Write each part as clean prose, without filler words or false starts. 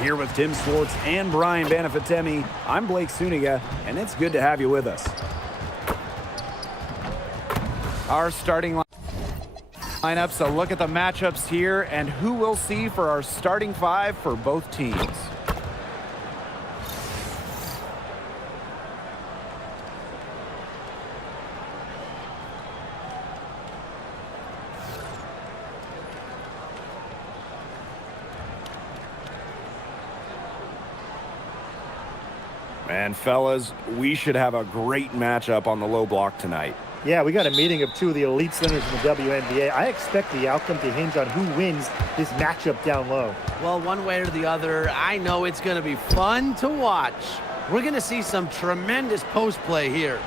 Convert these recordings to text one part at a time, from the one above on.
Here with Tim Swartz and Brian Banafitemi, I'm Blake Suniga, and it's good to have you with us. Our starting lineups, a look at the matchups here and who we'll see for our starting five for both teams. And fellas, we should have a great matchup on the low block tonight. Yeah, we got a meeting of two of the elite centers in the WNBA. I expect the outcome to hinge on who wins this matchup down low. Well, one way or the other, I know it's going to be fun to watch. We're going to see some tremendous post play here.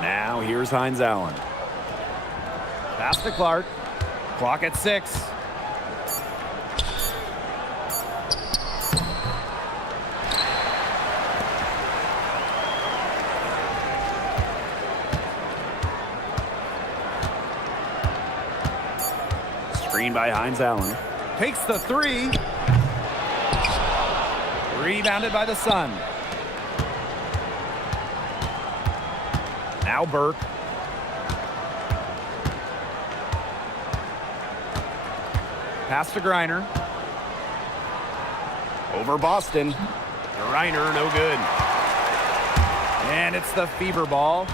Now here's Hines Allen. Pass to Clark. Clock at 6. Screen by Hines Allen. Takes the 3. Rebounded by the Sun. Now Burke. Pass to Griner. Over Boston. Griner, no good. And it's the Fever ball.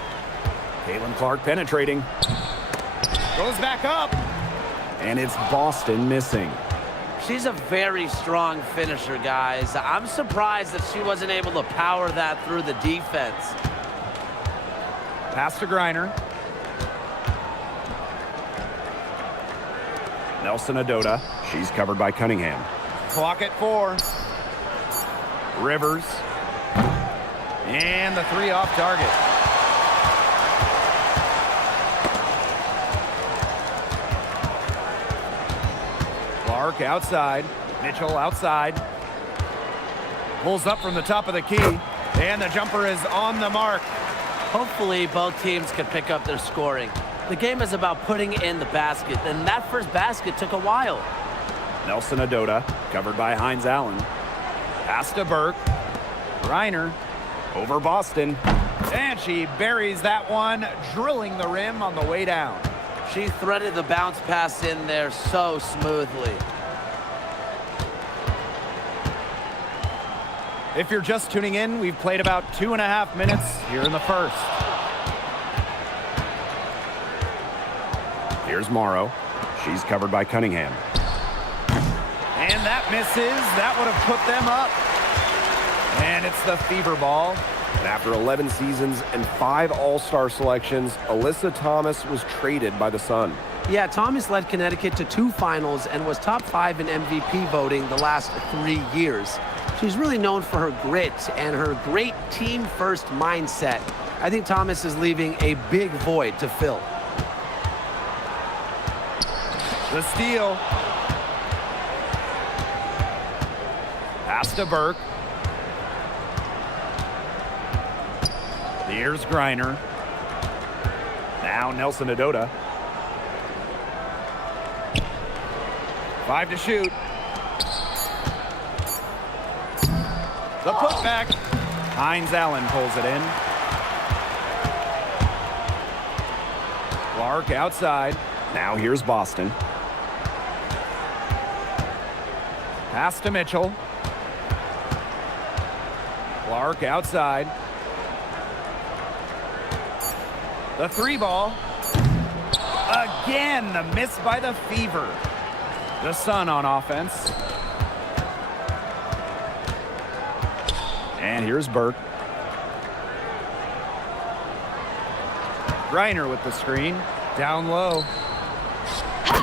Caitlin Clark penetrating. Goes back up. And it's Boston missing. She's a very strong finisher, guys. I'm surprised that she wasn't able to power that through the defense. Pass to Griner. Nelson Adota. She's covered by Cunningham. Clock at 4. Rivers. And the 3 off target. Clark outside. Mitchell outside. Pulls up from the top of the key. And the jumper is on the mark. Hopefully, both teams can pick up their scoring. The game is about putting in the basket, and that first basket took a while. Nelson Adota, covered by Hines Allen. Pass to Burke. Griner over Boston. And she buries that one, drilling the rim on the way down. She threaded the bounce pass in there so smoothly. If you're just tuning in, we've played about 2.5 minutes here in the first. Here's Morrow. She's covered by Cunningham. And that misses. That would have put them up. And it's the Fever ball. And after 11 seasons and 5 All-Star selections, Alyssa Thomas was traded by the Sun. Yeah, Thomas led Connecticut to 2 finals and was top 5 in MVP voting the last 3 years. She's really known for her grit and her great team-first mindset. I think Thomas is leaving a big void to fill. The steal. Pass to Burke. Here's Griner. Now Nelson Adota. 5 to shoot. The putback. Hines Allen pulls it in. Clark outside. Now here's Boston. Pass to Mitchell. Clark outside. The 3 ball. Again, the miss by the Fever. The Sun on offense. And here's Burke. Griner with the screen. Down low.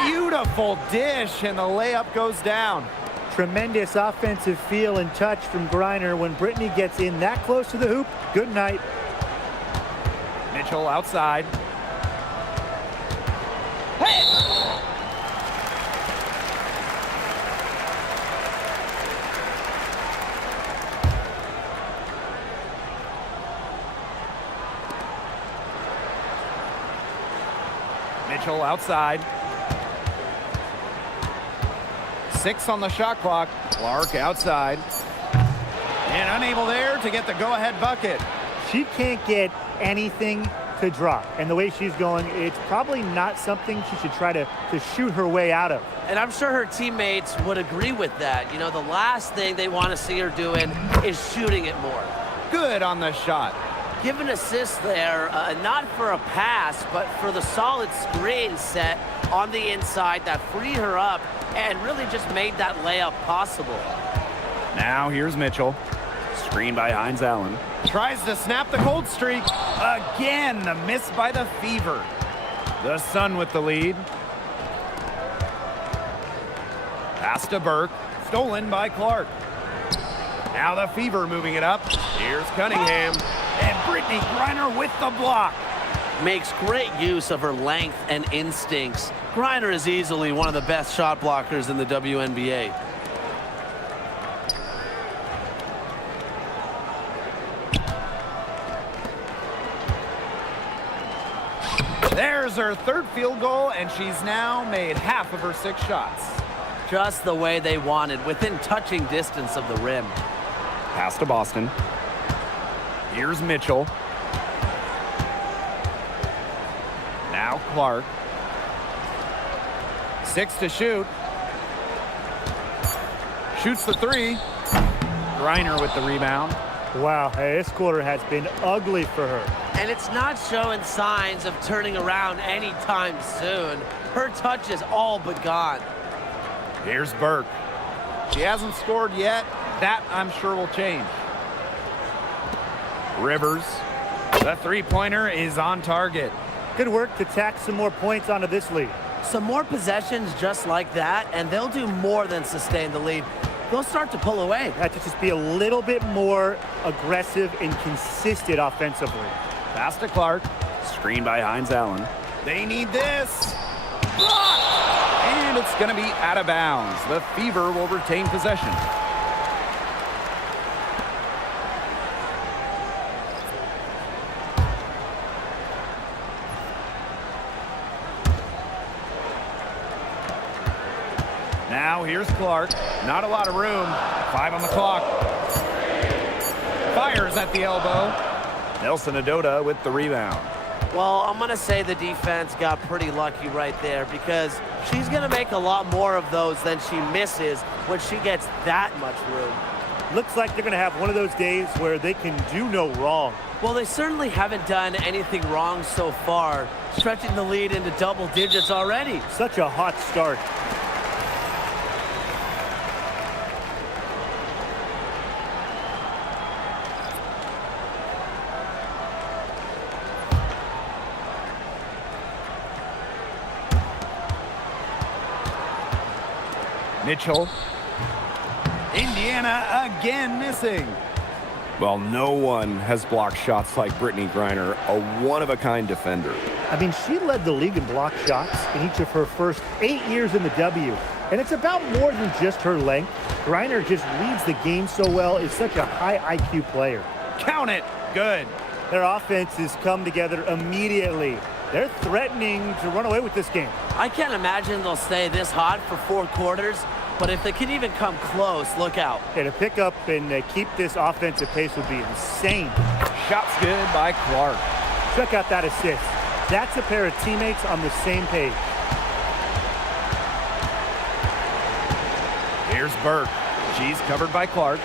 Beautiful dish, and the layup goes down. Tremendous offensive feel and touch from Griner. When Brittany gets in that close to the hoop, good night. Mitchell outside. Hey! Mitchell outside. 6 on the shot clock. Clark outside. And unable there to get the go-ahead bucket. She can't get anything to drop. And the way she's going, it's probably not something she should try to shoot her way out of. And I'm sure her teammates would agree with that. You know, the last thing they want to see her doing is shooting it more. Good on the shot. Give an assist there, not for a pass, but for the solid screen set on the inside that freed her up and really just made that layup possible. Now here's Mitchell. Screen by Hines Allen. Tries to snap the cold streak. Again, the miss by the Fever. The Sun with the lead. Pass to Burke. Stolen by Clark. Now the Fever moving it up. Here's Cunningham. And Brittany Griner with the block. Makes great use of her length and instincts. Griner is easily one of the best shot blockers in the WNBA. There's her third field goal, and she's now made half of her 6 shots. Just the way they wanted, within touching distance of the rim. Pass to Boston. Here's Mitchell. Now Clark. 6 to shoot. Shoots the 3. Griner with the rebound. Wow, hey, this quarter has been ugly for her. And it's not showing signs of turning around anytime soon. Her touch is all but gone. Here's Burke. She hasn't scored yet. That, I'm sure, will change. Rivers. The three-pointer is on target. Good work to tack some more points onto this lead. Some more possessions just like that, and they'll do more than sustain the lead. They'll start to pull away. Have to just be a little bit more aggressive and consistent offensively. Pass to Clark. Screen by Hines Allen. They need this. Blocked! And it's going to be out of bounds. The Fever will retain possession. Now here's Clark. Not a lot of room. 5 on the clock. Fires at the elbow. Nelson Adota with the rebound. Well, I'm going to say the defense got pretty lucky right there because she's going to make a lot more of those than she misses when she gets that much room. Looks like they're going to have one of those days where they can do no wrong. Well, they certainly haven't done anything wrong so far, stretching the lead into double digits already. Such a hot start. Mitchell. Indiana again missing. Well, no one has blocked shots like Brittany Griner, a one-of-a-kind defender. I mean, she led the league in block shots in each of her first 8 years in the W. And it's about more than just her length. Griner just reads the game so well, is such a high IQ player. Count it. Good. Their offense has come together immediately. They're threatening to run away with this game. I can't imagine they'll stay this hot for 4 quarters, but if they can even come close, look out. Yeah, to pick up and keep this offensive pace would be insane. Shot's good by Clark. Check out that assist. That's a pair of teammates on the same page. Here's Burke. She's covered by Clark.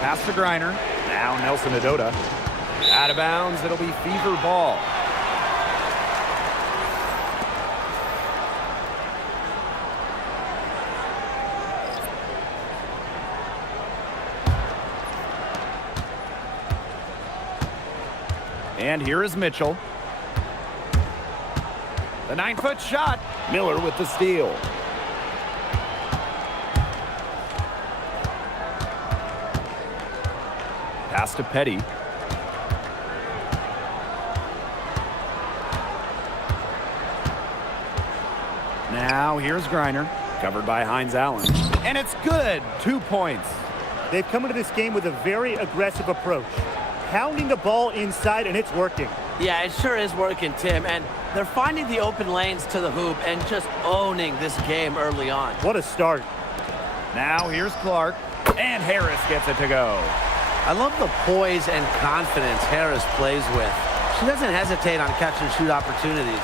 Pass to Griner. Now Nelson Adota. Out of bounds. It'll be Fever ball. And here is Mitchell. The 9-foot shot. Miller with the steal. Pass to Petty. Now here's Griner. Covered by Hines Allen. And it's good. 2 points. They've come into this game with a very aggressive approach. Pounding the ball inside, and it's working. Yeah, it sure is working, Tim. And They're finding the open lanes to the hoop and just owning this game early on. What a start. Now here's Clark, and Harris gets it to go. I love the poise and confidence Harris plays with. She doesn't hesitate on catch and shoot opportunities.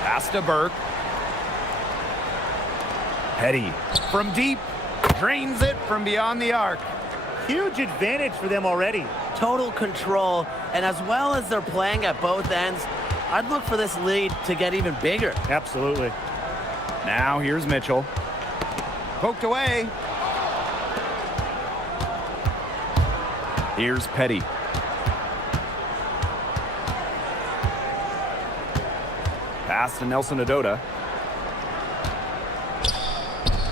Pass to Burke. Petty from deep, drains it from beyond the arc. Huge advantage for them already. Total control, and as well as they're playing at both ends, I'd look for this lead to get even bigger. Absolutely. Now here's Mitchell. Poked away. Here's Petty. Pass to Nelson Adota.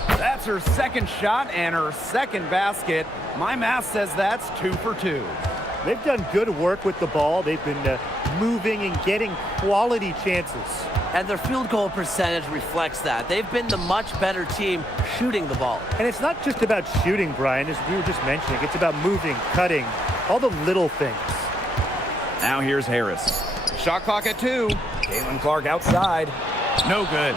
That's her second shot and her second basket. My math says that's 2 for 2. They've done good work with the ball. They've been moving and getting quality chances. And their field goal percentage reflects that. They've been the much better team shooting the ball. And it's not just about shooting, Brian, as we were just mentioning. It's about moving, cutting, all the little things. Now here's Harris. Shot clock at 2. Caitlin Clark outside. No good.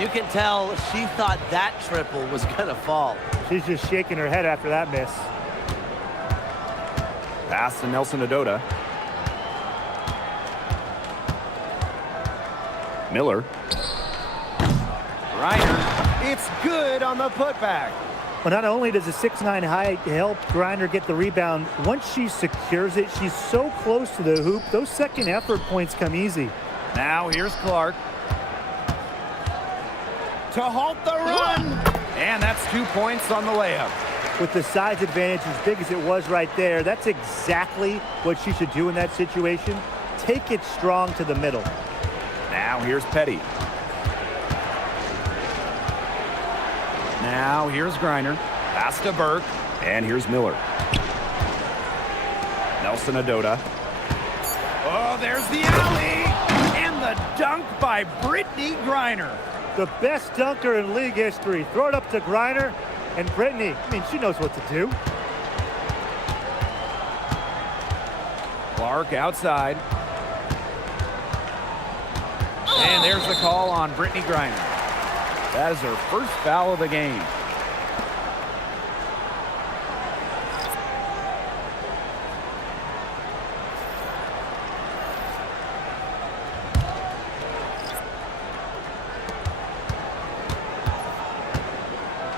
You can tell she thought that triple was going to fall. She's just shaking her head after that miss. Pass to Nelson Adota. Miller. Reiner. It's good on the putback. Well, not only does a 6'9" height help Griner get the rebound, once she secures it, she's so close to the hoop, those second effort points come easy. Now here's Clark. To halt the run. And that's 2 points on the layup. With the size advantage as big as it was right there, that's exactly what she should do in that situation. Take it strong to the middle. Now here's Petty. Now here's Griner. Pass to Burke. And here's Miller. Nelson Adota. Oh, there's the alley. And the dunk by Brittany Griner. The best dunker in league history. Throw it up to Griner. And Brittany, she knows what to do. Clark outside. And there's the call on Brittany Griner. That is her first foul of the game.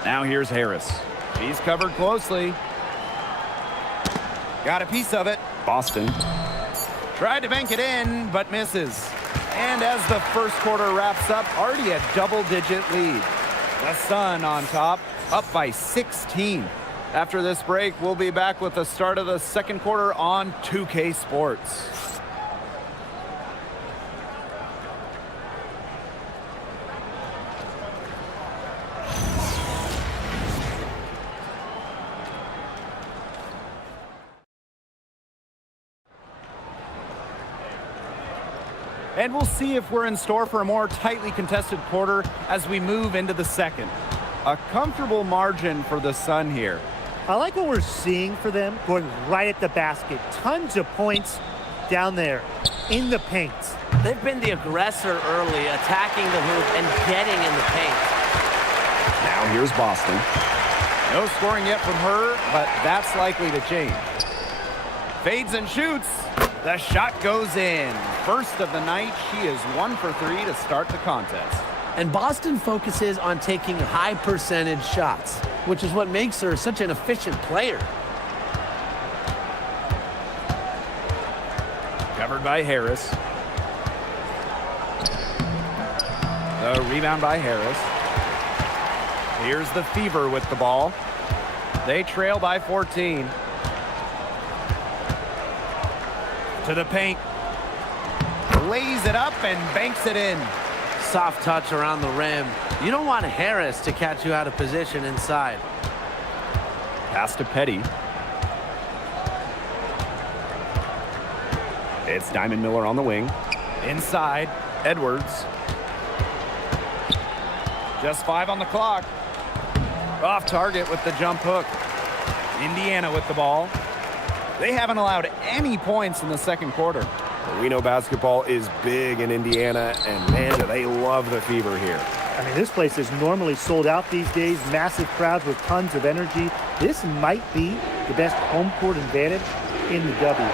Now here's Harris. She's covered closely. Got a piece of it. Boston. Tried to bank it in, but misses. And as the first quarter wraps up, already a double-digit lead. The Sun on top, up by 16. After this break, we'll be back with the start of the second quarter on 2K Sports. And we'll see if we're in store for a more tightly contested quarter as we move into the second. A comfortable margin for the Sun here. I like what we're seeing for them, going right at the basket. Tons of points down there in the paint. They've been the aggressor early, attacking the hoop and getting in the paint. Now here's Boston. No scoring yet from her, but that's likely to change. Fades and shoots. The shot goes in. First of the night, she is 1 for 3 to start the contest. And Boston focuses on taking high percentage shots, which is what makes her such an efficient player. Covered by Harris. The rebound by Harris. Here's the Fever with the ball. They trail by 14. To the paint. Lays it up and banks it in. Soft touch around the rim. You don't want Harris to catch you out of position inside. Pass to Petty. It's Diamond Miller on the wing. Inside, Edwards. Just 5 on the clock. Off target with the jump hook. Indiana with the ball. They haven't allowed any points in the second quarter. We know basketball is big in Indiana, and man, do they love the Fever here. I mean, this place is normally sold out these days, massive crowds with tons of energy. This might be the best home court advantage in the W.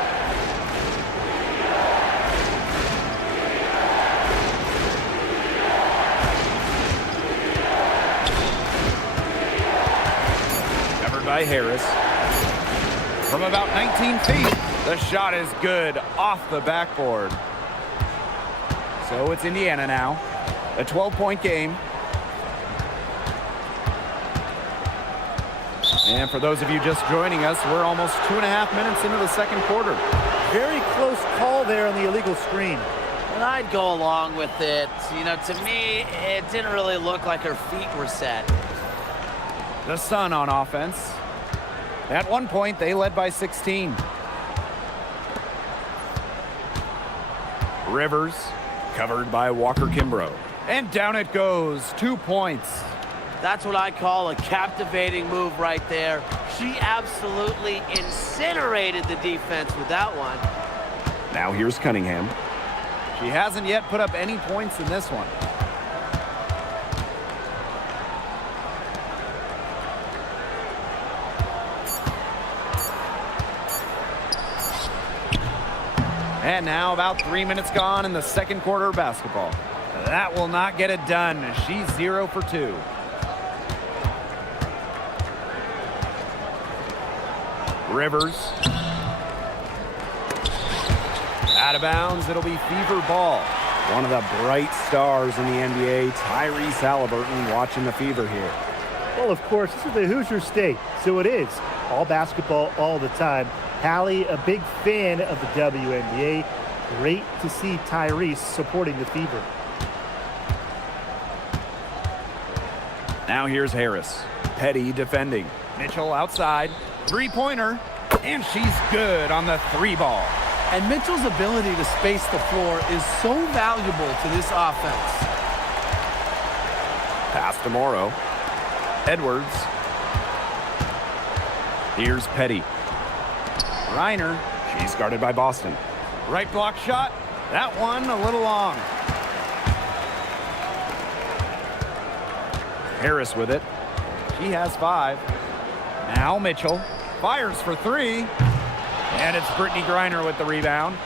Covered by Harris. From about 19 feet, the shot is good off the backboard. So it's Indiana now. A 12-point game. And for those of you just joining us, we're almost 2.5 minutes into the second quarter. Very close call there on the illegal screen. And I'd go along with it. You know, to me, it didn't really look like her feet were set. The Sun on offense. At one point, they led by 16. Rivers, covered by Walker Kimbrough. And down it goes, 2 points. That's what I call a captivating move right there. She absolutely incinerated the defense with that one. Now here's Cunningham. She hasn't yet put up any points in this one. And now about 3 minutes gone in the second quarter of basketball. That will not get it done. She's 0 for 2. Rivers. Out of bounds, it'll be Fever ball. One of the bright stars in the NBA, Tyrese Haliburton, watching the Fever here. Well, of course, this is the Hoosier State, so it is all basketball all the time. Hallie, a big fan of the WNBA. Great to see Tyrese supporting the Fever. Now here's Harris. Petty defending. Mitchell outside. Three-pointer. And she's good on the 3-ball. And Mitchell's ability to space the floor is so valuable to this offense. Pass to Morrow. Edwards. Here's Petty. Reiner. She's guarded by Boston. Right block shot. That one a little long. Harris with it. She has 5. Now Mitchell fires for 3. And it's Brittany Griner with the rebound.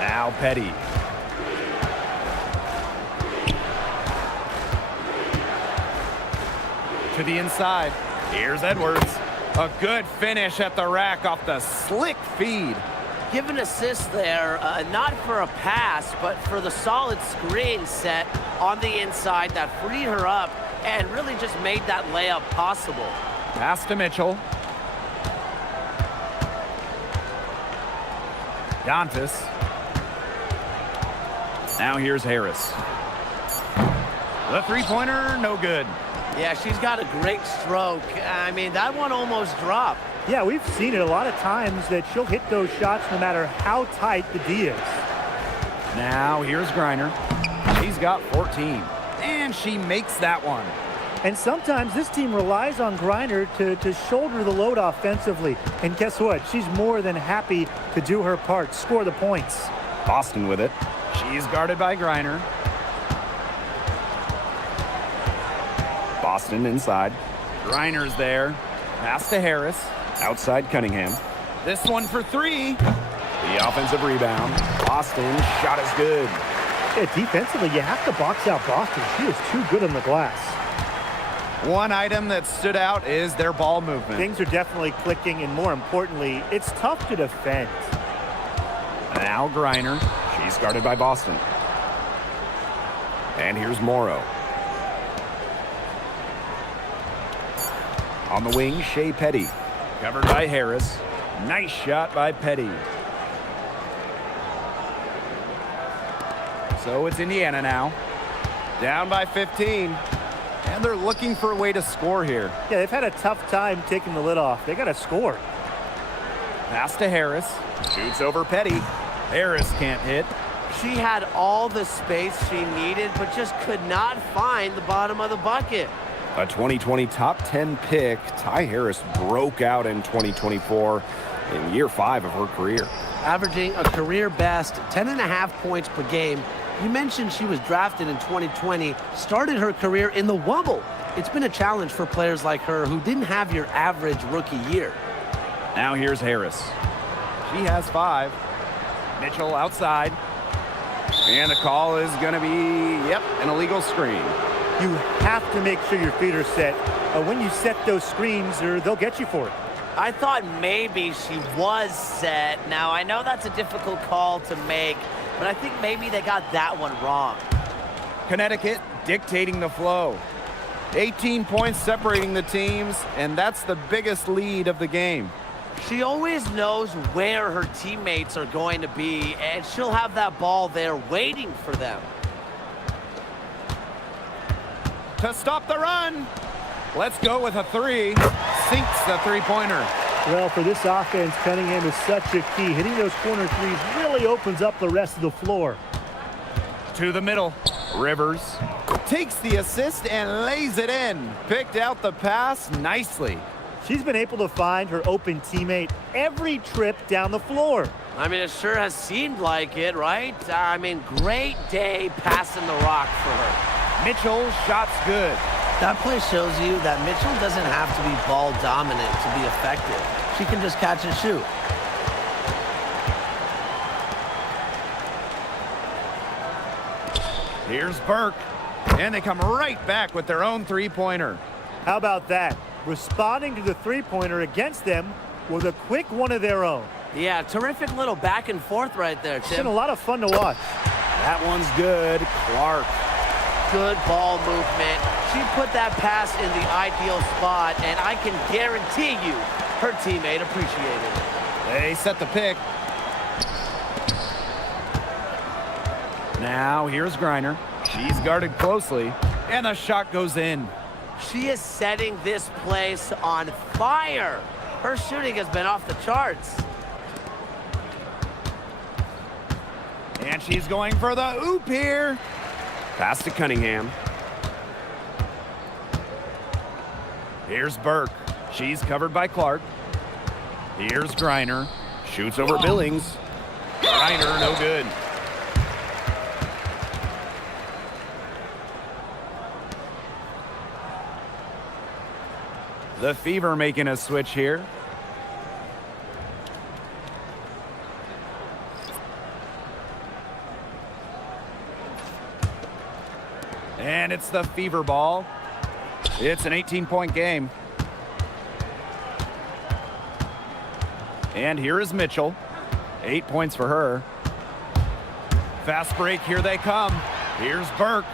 Now Petty. To the inside. Here's Edwards. A good finish at the rack off the slick feed. Give an assist there, not for a pass, but for the solid screen set on the inside that freed her up and really just made that layup possible. Pass to Mitchell. Dantas. Now here's Harris. The three-pointer, no good. Yeah, she's got a great stroke. I mean, that one almost dropped. Yeah, we've seen it a lot of times that she'll hit those shots no matter how tight the D is. Now here's Griner. She's got 14. And she makes that one. And sometimes this team relies on Griner to shoulder the load offensively. And guess what? She's more than happy to do her part, score the points. Boston with it. She's guarded by Griner. Boston inside. Griner's there. Pass to Harris. Outside Cunningham. This one for 3. The offensive rebound. Boston shot is good. Yeah, defensively, you have to box out Boston. She is too good on the glass. One item that stood out is their ball movement. Things are definitely clicking, and more importantly, it's tough to defend. Now Griner. She's guarded by Boston. And here's Morrow. On the wing, Shea Petty. Covered by Harris. Nice shot by Petty. So it's Indiana now. Down by 15. And they're looking for a way to score here. Yeah, they've had a tough time taking the lid off. They got to score. Pass to Harris. Shoots over Petty. Harris can't hit. She had all the space she needed, but just could not find the bottom of the bucket. A 2020 top 10 pick, Ty Harris broke out in 2024. in year 5 of her career. Averaging a career best 10.5 points per game. You mentioned she was drafted in 2020, started her career in the Wubble. It's been a challenge for players like her who didn't have your average rookie year. Now here's Harris. She has 5. Mitchell outside. And the call is going to be, an illegal screen. You have to make sure your feet are set. When you set those screens, or they'll get you for it. I thought maybe she was set. Now, I know that's a difficult call to make, but I think maybe they got that one wrong. Connecticut dictating the flow. 18 points separating the teams, and that's the biggest lead of the game. She always knows where her teammates are going to be, and she'll have that ball there waiting for them. To stop the run. Let's go with a 3. Sinks the three-pointer. Well, for this offense, Cunningham is such a key. Hitting those corner threes really opens up the rest of the floor. To the middle. Rivers takes the assist and lays it in. Picked out the pass nicely. She's been able to find her open teammate every trip down the floor. I mean, it sure has seemed like it, right? I mean, great day passing the rock for her. Mitchell, shot's good. That play shows you that Mitchell doesn't have to be ball dominant to be effective. She can just catch and shoot. Here's Burke. And they come right back with their own three-pointer. How about that? Responding to the three-pointer against them with a quick one of their own. Yeah, terrific little back and forth right there, It's been Tim. a lot of fun to watch. That one's good. Clark. Good ball movement. She put that pass in the ideal spot, and I can guarantee you her teammate appreciated it. They set the pick. Now here's Griner. She's guarded closely, and the shot goes in. She is setting this place on fire. Her shooting has been off the charts. And she's going for the oop here. Pass to Cunningham. Here's Burke. She's covered by Clark. Here's Griner. Shoots over Billings. Griner, no good. The Fever making a switch here. And it's the Fever ball. It's an 18-point game. And here is Mitchell. 8 points for her. Fast break, here they come. Here's Burke.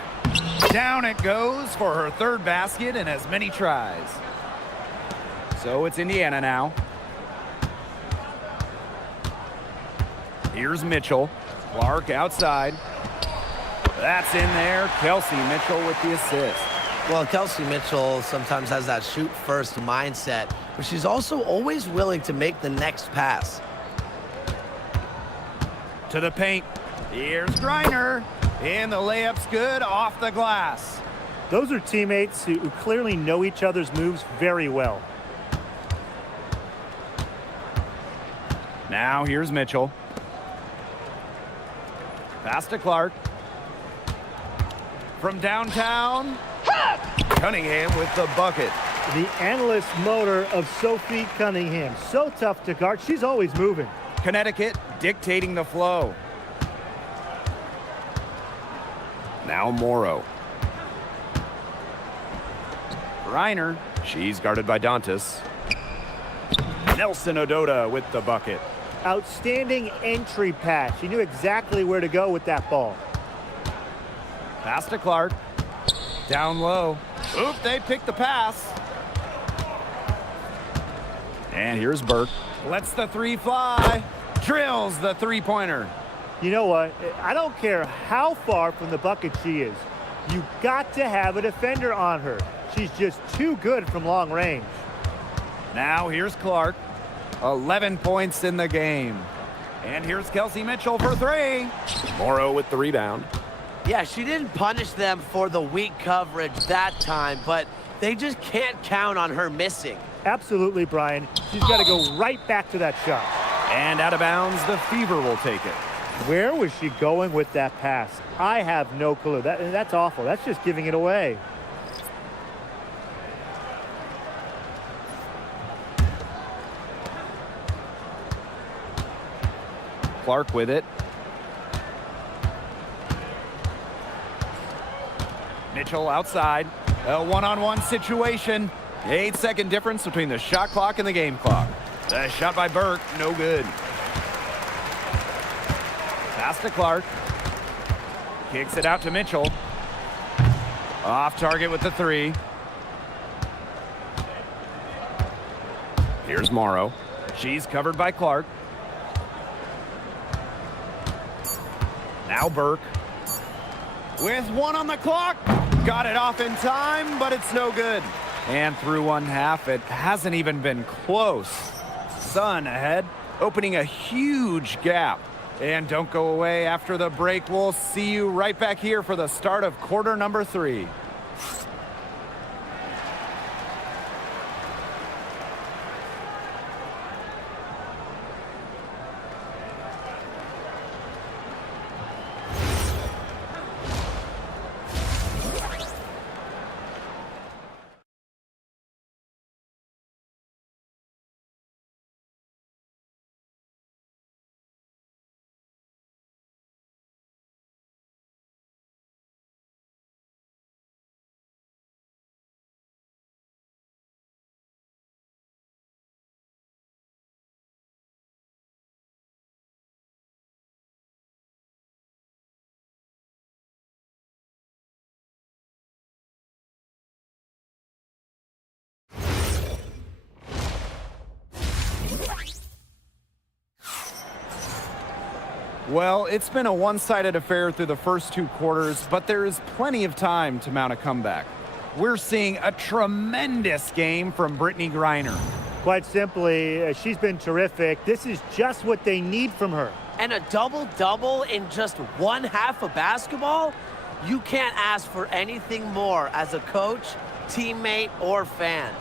Down it goes for her third basket and as many tries. So it's Indiana now. Here's Mitchell. Clark outside. That's in there. Kelsey Mitchell with the assist. Well, Kelsey Mitchell sometimes has that shoot-first mindset, but she's also always willing to make the next pass. To the paint. Here's Griner. And the layup's good off the glass. Those are teammates who clearly know each other's moves very well. Now here's Mitchell. Pass to Clark. From downtown, Cunningham with the bucket. The analyst motor of Sophie Cunningham. So tough to guard. She's always moving. Connecticut dictating the flow. Now Morrow. Reiner. She's guarded by Dantas. Nelson Ododa with the bucket. Outstanding entry pass. She knew exactly where to go with that ball. Pass to Clark. Down low. Oop, they picked the pass. And here's Burke. Lets the three fly. Drills the three-pointer. You know what? I don't care how far from the bucket she is. You got to have a defender on her. She's just too good from long range. Now here's Clark. 11 points in the game. And here's Kelsey Mitchell for 3. Morrow with the rebound. Yeah, she didn't punish them for the weak coverage that time, but They just can't count on her missing. Absolutely, Brian. She's got to go right back to that shot. And out of bounds, the Fever will take it. Where was she going with that pass? I have no clue. That's awful. That's just giving it away. Clark with it. Mitchell outside. A one-on-one situation. 8-second difference between the shot clock and the game clock. The shot by Burke, no good. Pass to Clark. Kicks it out to Mitchell. Off target with the three. Here's Morrow. She's covered by Clark. Now Burke. With one on the clock. Got it off in time, but it's no good. And through one half, it hasn't even been close. Sun ahead, opening a huge gap. And don't go away after the break. We'll see you right back here for the start of quarter number 3. Well, it's been a one-sided affair through the first 2 quarters, but there is plenty of time to mount a comeback. We're seeing a tremendous game from Brittney Griner. Quite simply, she's been terrific. This is just what they need from her. And a double-double in just one half of basketball? You can't ask for anything more as a coach, teammate, or fan.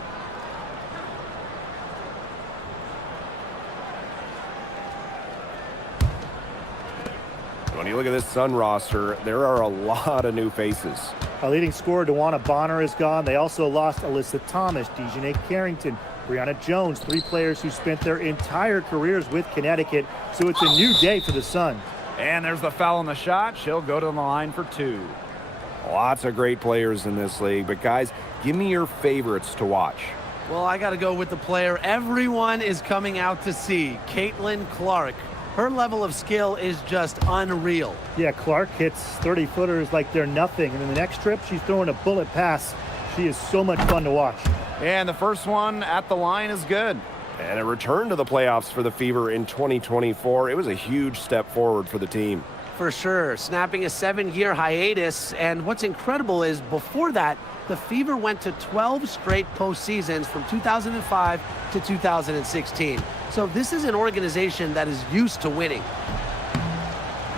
When you look at this Sun roster, there are a lot of new faces. Our leading scorer, DeWanna Bonner, is gone. They also lost Alyssa Thomas, Dejanay Carrington, Brianna Jones, 3 players who spent their entire careers with Connecticut. So it's a new day for the Sun. And there's the foul on the shot. She'll go to the line for 2. Lots of great players in this league, but guys, give me your favorites to watch. Well, I got to go with the player everyone is coming out to see, Caitlin Clark. Her level of skill is just unreal. Yeah, Clark hits 30-footers like they're nothing. And in the next trip, she's throwing a bullet pass. She is so much fun to watch. And the first one at the line is good. And a return to the playoffs for the Fever in 2024. It was a huge step forward for the team. For sure, snapping a 7-year hiatus. And what's incredible is before that, the Fever went to 12 straight postseasons from 2005 to 2016. So this is an organization that is used to winning.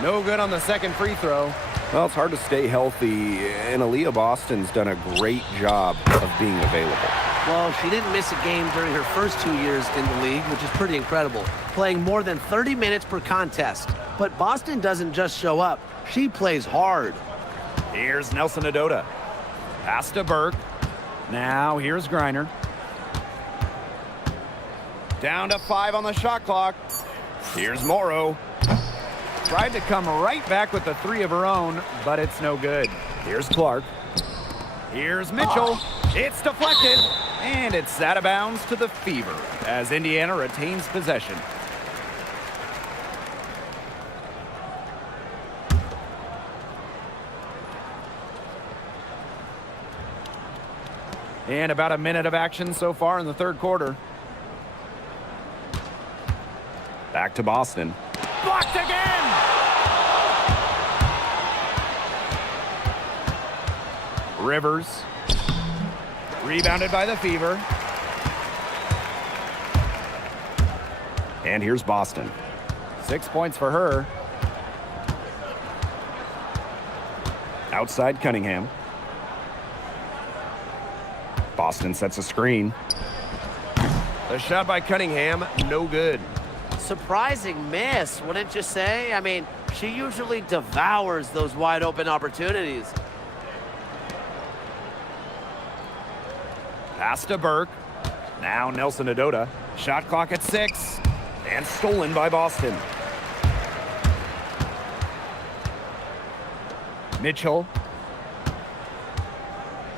No good on the second free throw. Well, it's hard to stay healthy, and Aaliyah Boston's done a great job of being available. Well, she didn't miss a game during her first 2 years in the league, which is pretty incredible, playing more than 30 minutes per contest. But Boston doesn't just show up, she plays hard. Here's Nelson Adota. Pass to Burke. Now here's Griner. Down to 5 on the shot clock. Here's Morrow. Tried to come right back with the 3 of her own, but it's no good. Here's Clark. Here's Mitchell. It's deflected, and it's out of bounds to the Fever as Indiana retains possession. And about a minute of action so far in the third quarter. Back to Boston. Blocked again! Rivers. Rebounded by the Fever. And here's Boston. 6 points for her. Outside Cunningham. Boston sets a screen. The shot by Cunningham, no good. Surprising miss, wouldn't you say? I mean, she usually devours those wide open opportunities. Pass to Burke. Now Nelson Adota. Shot clock at 6. And stolen by Boston. Mitchell.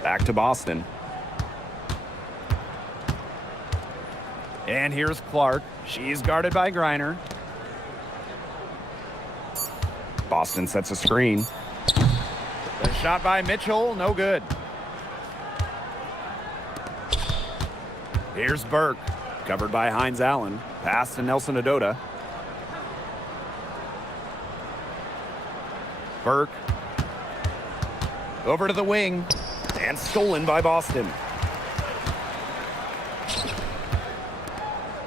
Back to Boston. And here's Clark. She's guarded by Griner. Boston sets a screen. The shot by Mitchell, no good. Here's Burke, covered by Hines Allen. Pass to Nelson Adota. Burke. Over to the wing. And stolen by Boston.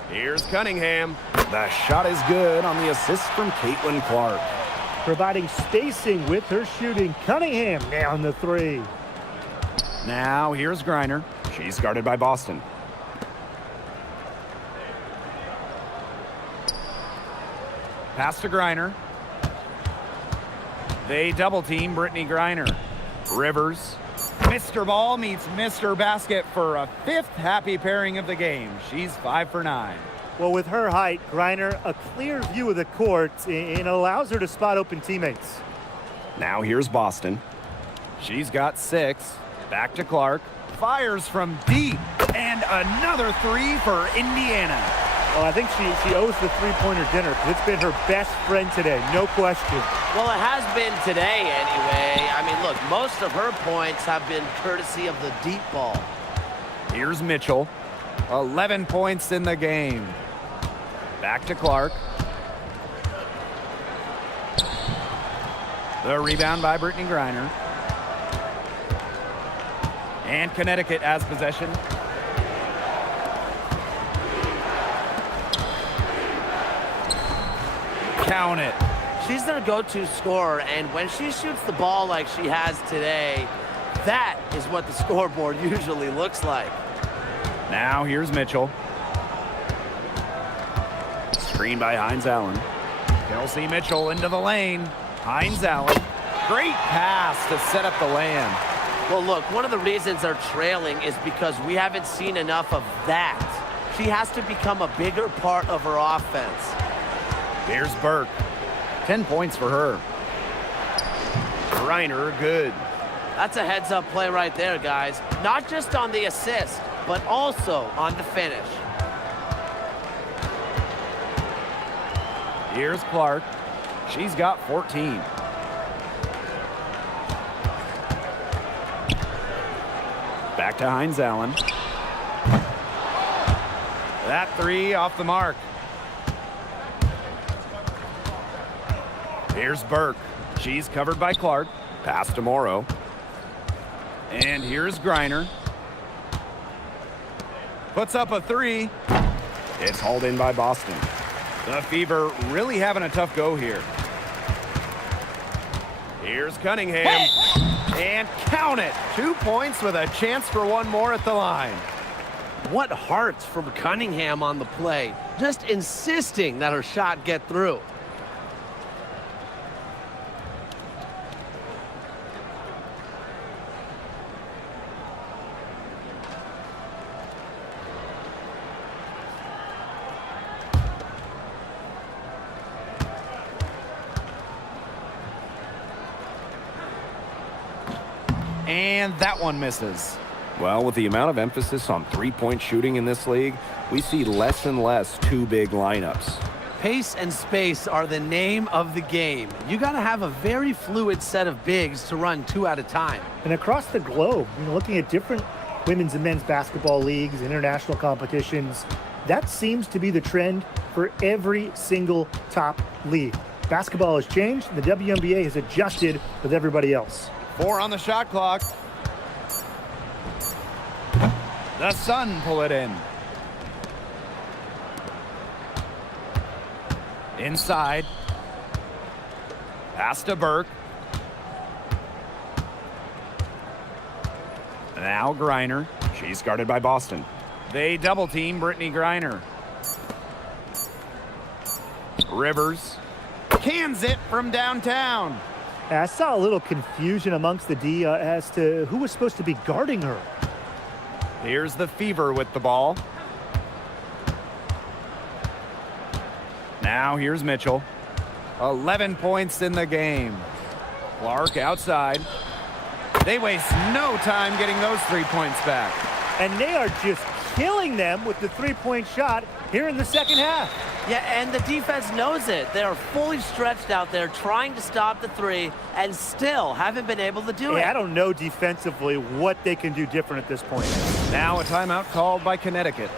Here's Cunningham. The shot is good on the assist from Caitlin Clark. Providing spacing with her shooting. Cunningham down the 3. Now here's Griner. She's guarded by Boston. Pass to Griner. They double team Brittany Griner. Rivers. Mr. Ball meets Mr. Basket for a 5th happy pairing of the game. She's 5 for 9. Well, with her height, Griner, a clear view of the court, and allows her to spot open teammates. Now here's Boston. She's got 6. Back to Clark. Fires from deep. And another 3 for Indiana. Well, I think she owes the three-pointer dinner because it's been her best friend today, no question. Well, it has been today anyway. I mean, look, most of her points have been courtesy of the deep ball. Here's Mitchell. 11 points in the game. Back to Clark. The rebound by Brittany Griner. And Connecticut has possession. Count it. She's their go-to scorer, and when she shoots the ball like she has today, that is what the scoreboard usually looks like. Now here's Mitchell. Screen by Hines Allen. Kelsey Mitchell into the lane. Hines Allen. Great pass to set up the land. Well, look, one of the reasons they're trailing is because we haven't seen enough of that. She has to become a bigger part of her offense. Here's Burke. 10 points for her. Griner, good. That's a heads-up play right there, guys. Not just on the assist, but also on the finish. Here's Clark. She's got 14. Back to Hines Allen. That 3 off the mark. Here's Burke. She's covered by Clark. Pass to Morrow. And here's Griner. Puts up a 3. It's hauled in by Boston. The Fever really having a tough go here. Here's Cunningham. And count it. 2 points with a chance for one more at the line. What heart from Cunningham on the play. Just insisting that her shot get through. And that one misses. Well, with the amount of emphasis on three-point shooting in this league, we see less and less two big lineups. Pace and space are the name of the game. You got to have a very fluid set of bigs to run 2 at a time. And across the globe, looking at different women's and men's basketball leagues, international competitions, that seems to be the trend for every single top league. Basketball has changed, and the WNBA has adjusted with everybody else. 4 on the shot clock. The Sun pull it in. Inside. Pass to Burke. Now Griner. She's guarded by Boston. They double team Brittany Griner. Rivers cans it from downtown. I saw a little confusion amongst the D as to who was supposed to be guarding her. Here's the Fever with the ball. Now here's Mitchell. 11 points in the game. Clark outside. They waste no time getting those 3 points back. And they are just killing them with the three-point shot here in the second half. Yeah, and the defense knows it. They are fully stretched out there trying to stop the three and still haven't been able to do it. I don't know defensively what they can do different at this point. Now a timeout called by Connecticut.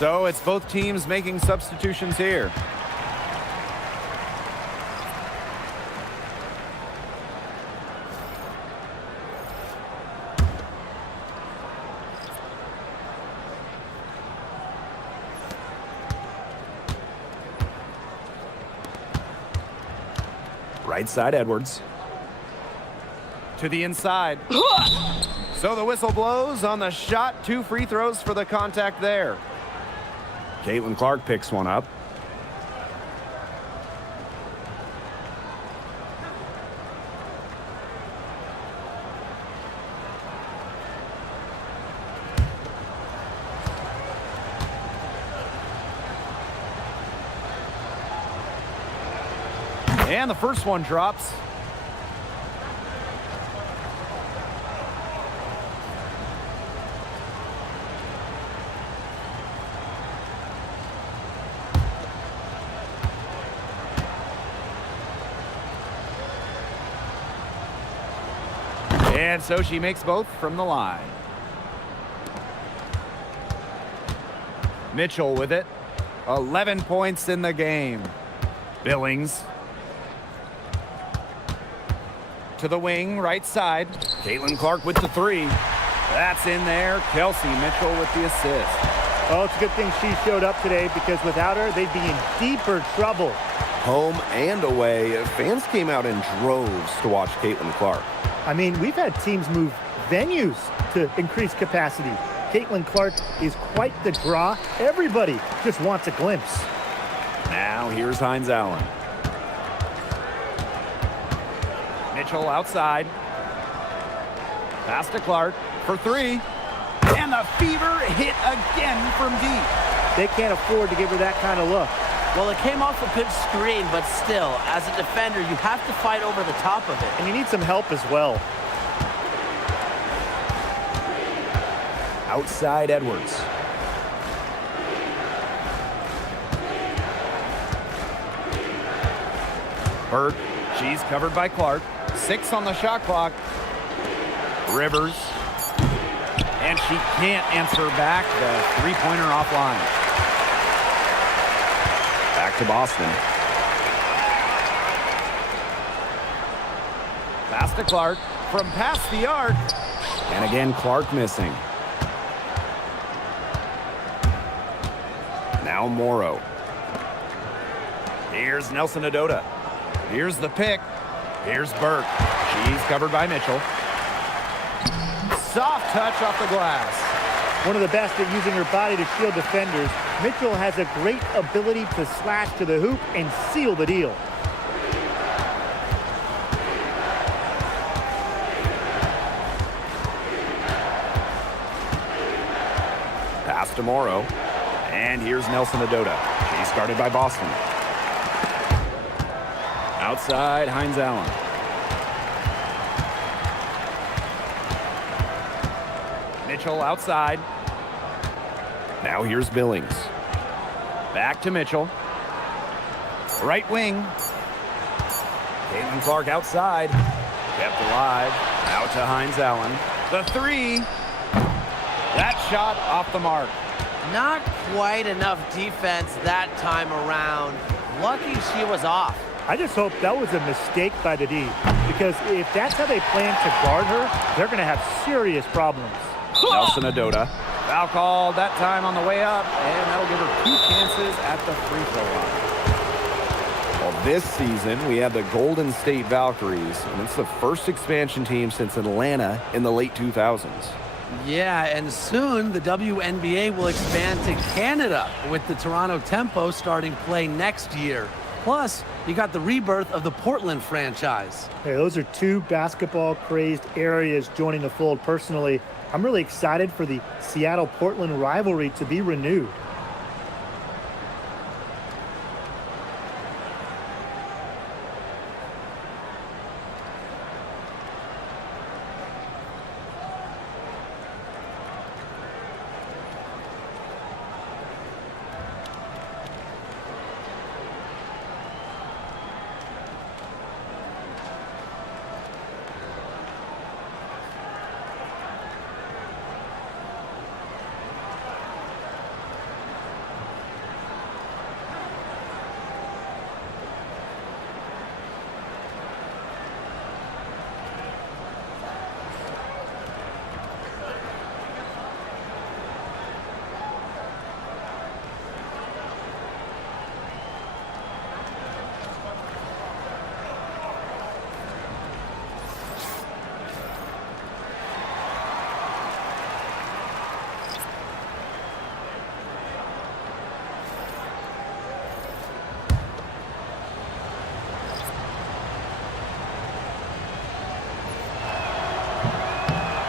So it's both teams making substitutions here. Right side, Edwards. To the inside. So the whistle blows on the shot. 2 free throws for the contact there. Caitlin Clark picks one up. And the first one drops. And so she makes both from the line. Mitchell with it. 11 points in the game. Billings. To the wing, right side. Caitlin Clark with the 3. That's in there. Kelsey Mitchell with the assist. Oh, it's a good thing she showed up today because without her, they'd be in deeper trouble. Home and away, fans came out in droves to watch Caitlin Clark. I mean, we've had teams move venues to increase capacity. Caitlin Clark is quite the draw. Everybody just wants a glimpse. Now here's Hines Allen. Mitchell outside. Pass to Clark for 3. And the Fever hit again from deep. They can't afford to give her that kind of look. Well, it came off a good screen, but still, as a defender, you have to fight over the top of it. And you need some help as well. Outside Edwards. Burke, she's covered by Clark. 6 on the shot clock. Rivers. And she can't answer back. The three-pointer offline. Back to Boston. Pass to Clark from past the arc. And again, Clark missing. Now Morrow. Here's Nelson Adota. Here's the pick. Here's Burke. She's covered by Mitchell. Soft touch off the glass. One of the best at using her body to shield defenders. Mitchell has a great ability to slash to the hoop and seal the deal. pass to Morrow. And here's Nelson Adota. She's guarded by Boston. Outside, Hines Allen. Mitchell outside. Now here's Billings. Back to Mitchell. Right wing. Caitlin Clark outside. Kept alive. Out to Hines Allen. The three. That shot off the mark. Not quite enough defense that time around. Lucky she was off. I just hope that was a mistake by the D, because if that's how they plan to guard her, they're going to have serious problems. Nelson Adota. Foul called that time on the way up, and that'll give her 2 chances at the free throw line. Well, this season, we have the Golden State Valkyries, and it's the first expansion team since Atlanta in the late 2000s. Yeah, and soon the WNBA will expand to Canada with the Toronto Tempo starting play next year. Plus, you got the rebirth of the Portland franchise. Hey, those are 2 basketball-crazed areas joining the fold. Personally, I'm really excited for the Seattle-Portland rivalry to be renewed.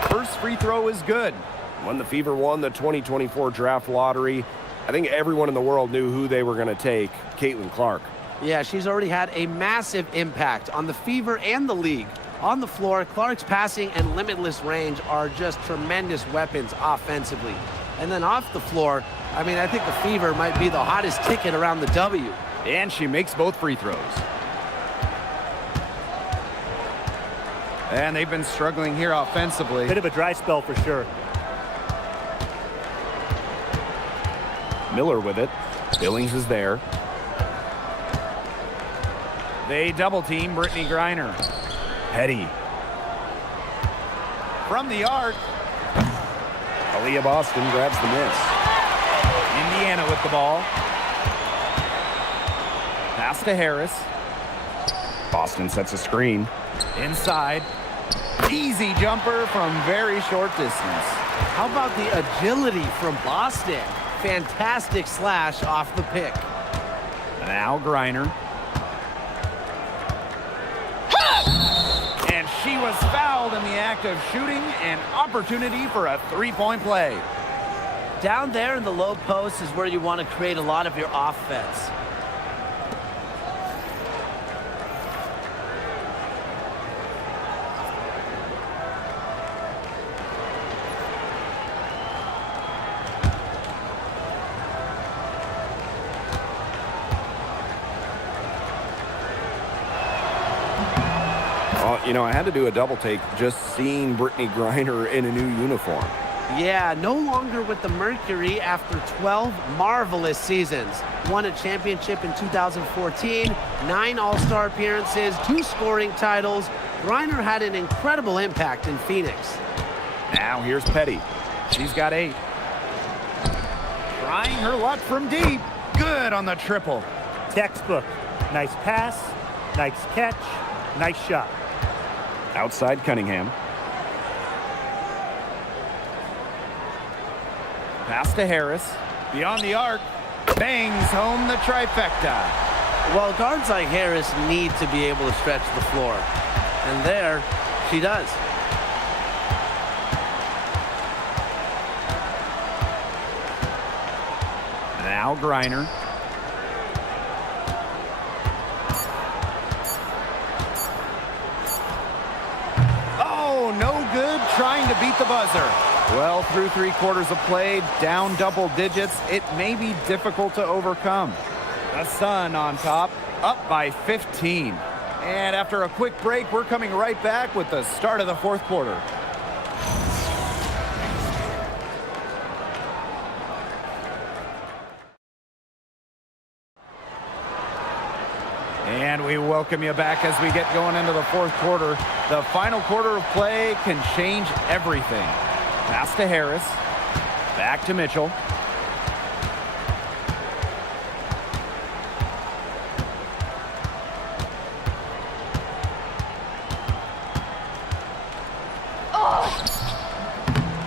First free throw is good. When the Fever won the 2024 draft lottery, I think everyone in the world knew who they were going to take, Caitlin Clark. Yeah, she's already had a massive impact on the Fever and the league. On the floor, Clark's passing and limitless range are just tremendous weapons offensively. And then off the floor, I mean, I think the Fever might be the hottest ticket around the W. And she makes both free throws. And they've been struggling here offensively. Bit of a dry spell for sure. Miller with it. Billings is there. They double team Brittany Griner. Petty. From the arc. Aaliyah Boston grabs the miss. Indiana with the ball. Pass to Harris. Boston sets a screen. Inside. Easy jumper from very short distance. How about the agility from Boston? Fantastic slash off the pick. Now Griner. And she was fouled in the act of shooting, an opportunity for a three-point play. Down there in the low post is where you want to create a lot of your offense. You know, I had to do a double take just seeing Brittany Griner in a new uniform. Yeah, no longer with the Mercury after 12 marvelous seasons. Won a championship in 2014, 9 All-Star appearances, 2 scoring titles. Griner had an incredible impact in Phoenix. Now here's Petty. She's got 8. Trying her luck from deep. Good on the triple. Textbook. Nice pass, nice catch, nice shot. Outside Cunningham. Pass to Harris. Beyond the arc. Bangs home the trifecta. Well, guards like Harris need to be able to stretch the floor. And there, she does. Now Griner. Oh, no good trying to beat the buzzer. Well, through 3 quarters of play, down double digits, it may be difficult to overcome. The Sun on top, up by 15. And after a quick break, we're coming right back with the start of the 4th quarter. And we welcome you back as we get going into the 4th quarter. The final quarter of play can change everything. Pass to Harris. Back to Mitchell.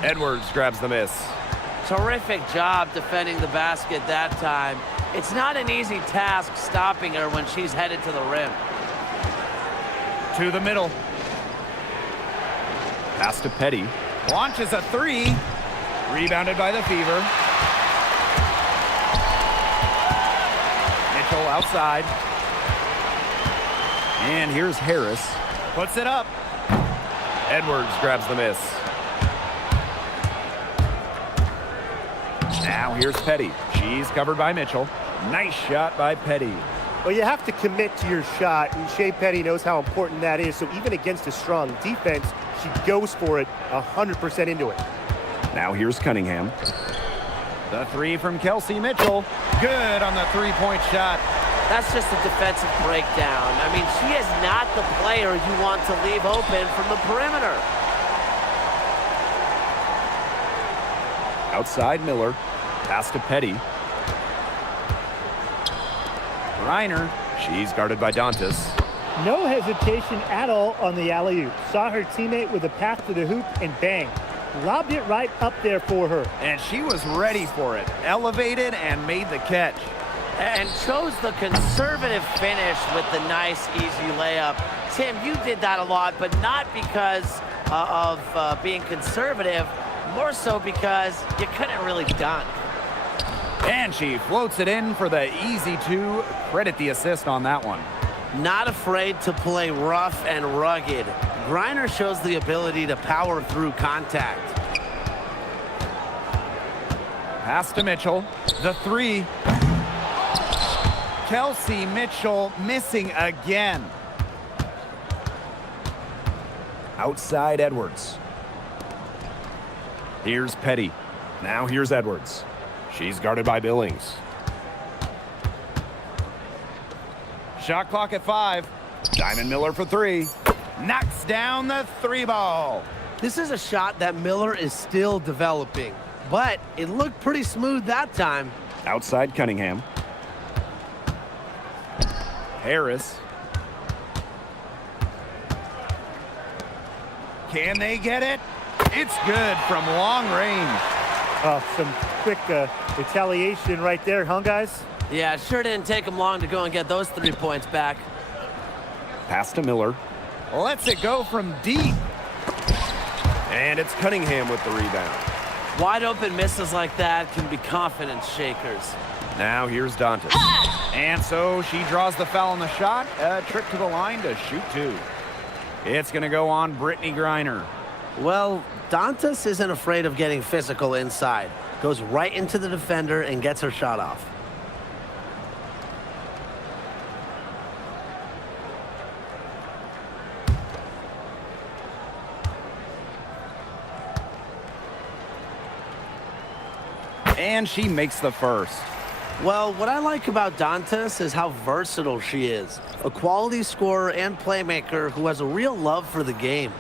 Edwards grabs the miss. Terrific job defending the basket that time. It's not an easy task stopping her when she's headed to the rim. To the middle. Pass to Petty. Launches a 3. Rebounded by the Fever. Mitchell outside. And here's Harris. Puts it up. Edwards grabs the miss. Now here's Petty. She's covered by Mitchell. Nice shot by Petty. Well, you have to commit to your shot, and Shea Petty knows how important that is. So even against a strong defense, she goes for it 100% into it. Now here's Cunningham. The 3 from Kelsey Mitchell. Good on the 3-point shot. That's just a defensive breakdown. I mean, she is not the player you want to leave open from the perimeter. Outside Miller. Pass to Petty. Reiner. She's guarded by Dantas. No hesitation at all on the alley-oop. Saw her teammate with a pass to the hoop and bang. Lobbed it right up there for her. And she was ready for it. Elevated and made the catch. And chose the conservative finish with the nice, easy layup. Tim, you did that a lot, but not because of being conservative, more so because you couldn't really dunk. And she floats it in for the easy 2. Credit the assist on that one. Not afraid to play rough and rugged. Griner shows the ability to power through contact. Pass to Mitchell. The 3. Kelsey Mitchell missing again. Outside Edwards. Here's Petty. Now here's Edwards. She's guarded by Billings. Shot clock at 5. Diamond Miller for 3. Knocks down the 3 ball. This is a shot that Miller is still developing, but it looked pretty smooth that time. Outside Cunningham. Harris. Can they get it? It's good from long range. Some quick retaliation right there, huh, guys? Yeah, it sure didn't take him long to go and get those 3 points back. Pass to Miller. Lets it go from deep. And it's Cunningham with the rebound. Wide open misses like that can be confidence shakers. Now here's Dantas. And so she draws the foul on the shot. A trip to the line to shoot 2. It's going to go on Brittany Griner. Well, Dantas isn't afraid of getting physical inside. Goes right into the defender and gets her shot off. And she makes the first. Well, what I like about Dantas is how versatile she is. A quality scorer and playmaker who has a real love for the game.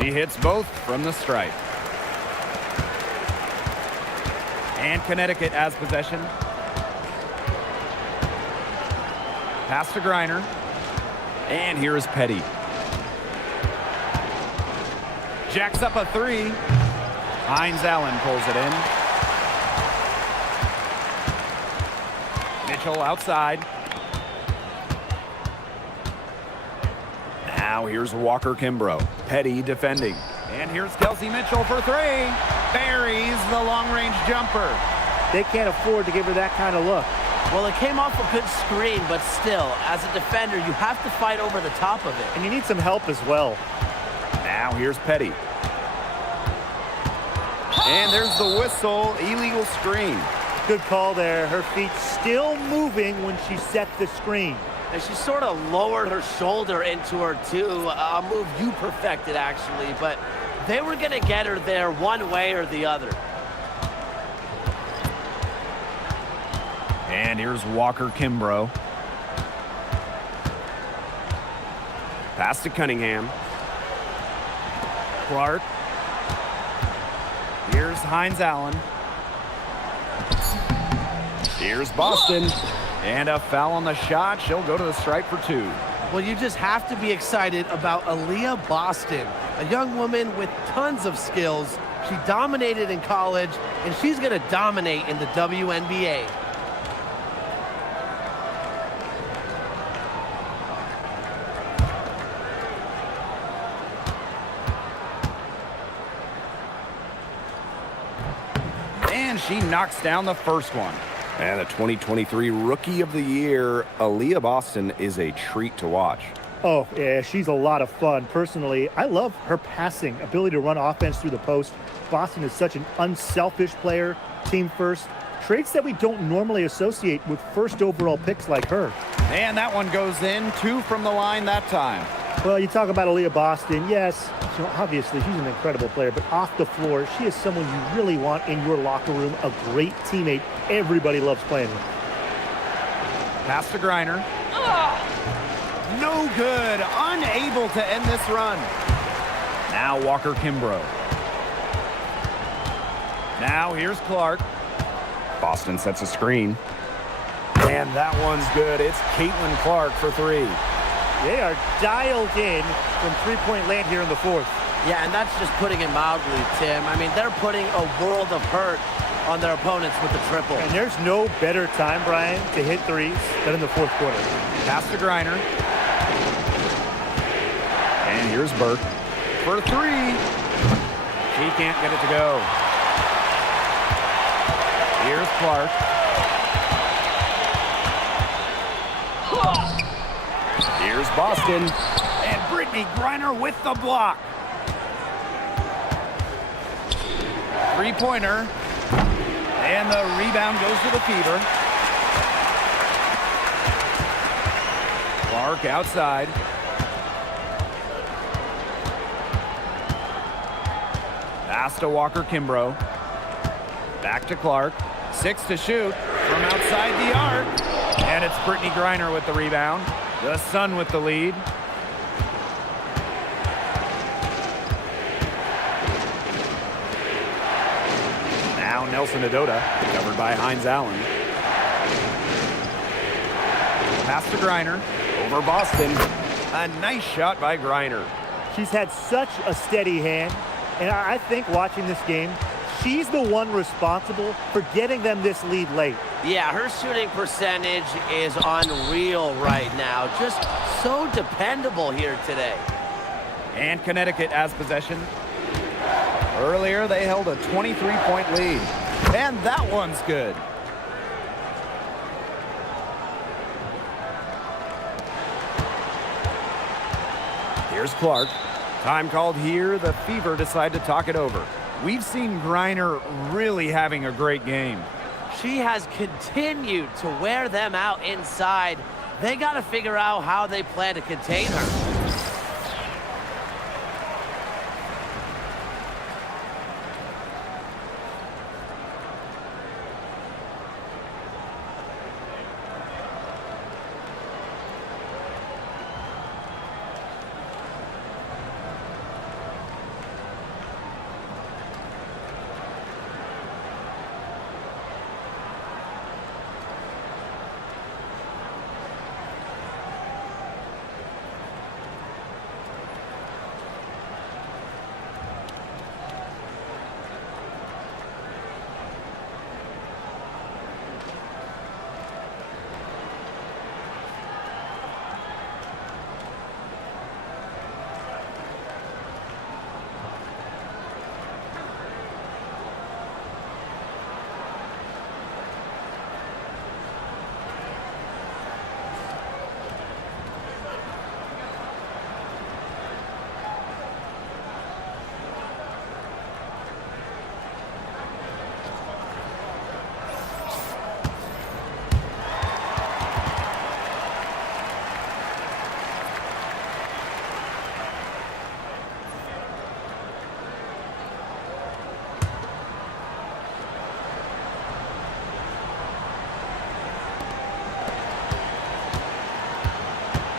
She hits both from the stripe. And Connecticut has possession. Pass to Griner. And here is Petty. Jacks up a 3. Hines Allen pulls it in. Mitchell outside. Now Now here's Walker Kimbrough. Petty defending. And here's Kelsey Mitchell for three. Buries the long-range jumper. They can't afford to give her that kind of look. Well, it came off a good screen, but still, as a defender, you have to fight over the top of it. And you need some help as well. Now here's Petty. And there's the whistle. Illegal screen. Good call there. Her feet still moving when she set the screen. And she sort of lowered her shoulder into her, too. A move you perfected, actually. But they were going to get her there one way or the other. And here's Walker Kimbrough. Pass to Cunningham. Clark. Here's Hines Allen. Here's Boston. And a foul on the shot. She'll go to the stripe for two. Well, you just have to be excited about Aaliyah Boston, a young woman with tons of skills. She dominated in college, and she's going to dominate in the WNBA. And she knocks down the first one. And the 2023 Rookie of the Year, Aaliyah Boston, is a treat to watch. Oh, yeah, she's a lot of fun. Personally, I love her passing, ability to run offense through the post. Boston is such an unselfish player, team first, traits that we don't normally associate with first overall picks like her. And that one goes in, 2 from the line that time. Well, you talk about Aaliyah Boston. Yes, obviously she's an incredible player, but off the floor, she is someone you really want in your locker room, a great teammate everybody loves playing with. Pass to Griner. No good. Unable to end this run. Now Walker Kimbrough. Now here's Clark. Boston sets a screen. And that one's good. It's Caitlin Clark for three. They are dialed in from three-point land here in the fourth. Yeah, and that's just putting it mildly, Tim. I mean, they're putting a world of hurt on their opponents with the triple. And there's no better time, Brian, to hit threes than in the fourth quarter. Pass to Griner. And here's Burke for three. She can't get it to go. Here's Clark. Here's Boston. And Brittany Griner with the block. Three-pointer. And the rebound goes to the Fever. Clark outside. Pass to Walker Kimbrough. Back to Clark. 6 to shoot from outside the arc. And it's Brittany Griner with the rebound. The Sun with the lead. Now Nelson Adota, covered by Hines Allen. Pass to Griner. Over Boston. A nice shot by Griner. She's had such a steady hand, and I think watching this game, she's the one responsible for getting them this lead late. Yeah, her shooting percentage is unreal right now. Just so dependable here today. And Connecticut has possession. Earlier, they held a 23-point lead. And that one's good. Here's Clark. Time called here. The Fever decide to talk it over. We've seen Griner really having a great game. She has continued to wear them out inside. They got to figure out how they plan to contain her.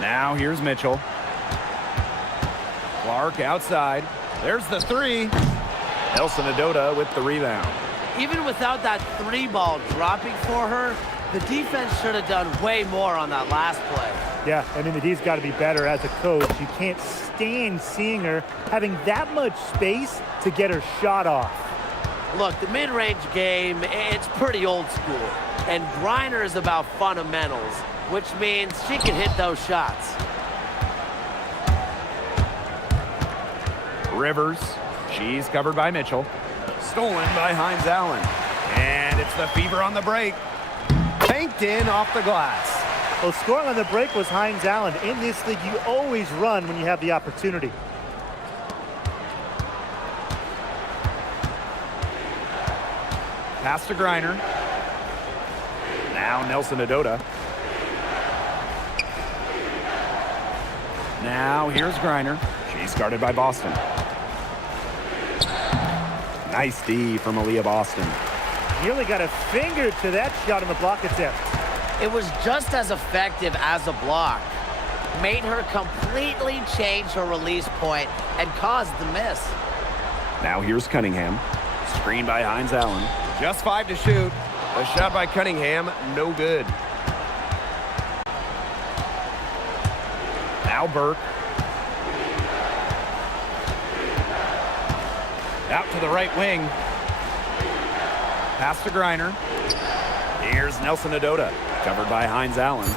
Now here's Mitchell. Clark outside. There's the three. Nelson Adota with the rebound. Even without that three ball dropping for her, the defense should have done way more on that last play. Yeah, I mean, the D's got to be better as a coach. You can't stand seeing her having that much space to get her shot off. Look, the mid-range game, it's pretty old school. And Griner is about fundamentals, which means she can hit those shots. Rivers. She's covered by Mitchell. Stolen by Hines Allen. And it's the Fever on the break. Banked in off the glass. Well, scoring on the break was Hines Allen. In this league, you always run when you have the opportunity. Pass to Griner. Now Nelson Adota. Now here's Griner. She's guarded by Boston. Nice D from Aaliyah Boston. Nearly got a finger to that shot on the block attempt. It was just as effective as a block. Made her completely change her release point and caused the miss. Now here's Cunningham. Screen by Hines Allen. Just 5 to shoot. A shot by Cunningham, no good. Now Burke. Out to the right wing. Pass to Griner. Here's Nelson Adota. Covered by Hines Allen.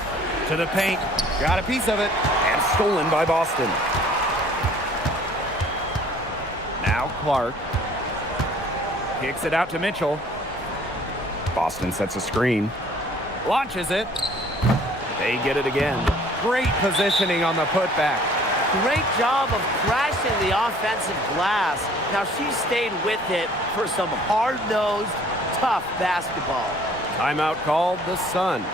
To the paint. Got a piece of it. And stolen by Boston. Now Clark. Kicks it out to Mitchell. Boston sets a screen. Launches it. They get it again. Great positioning on the putback. Great job of crashing the offensive glass. Now she stayed with it for some hard-nosed, tough basketball. Timeout called the Sun.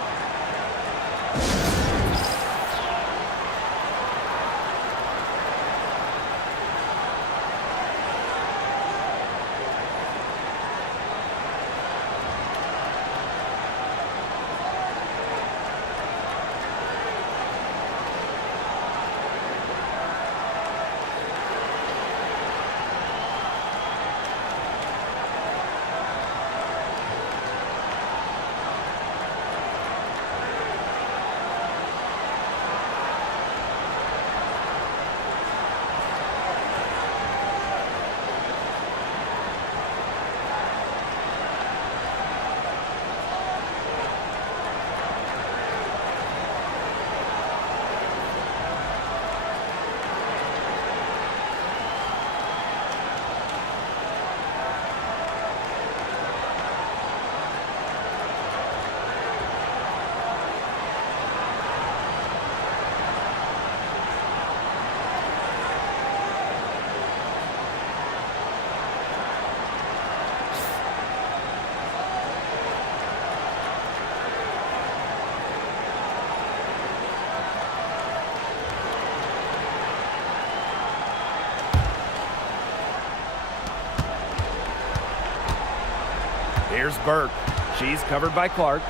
Here's Burke. She's covered by Clark.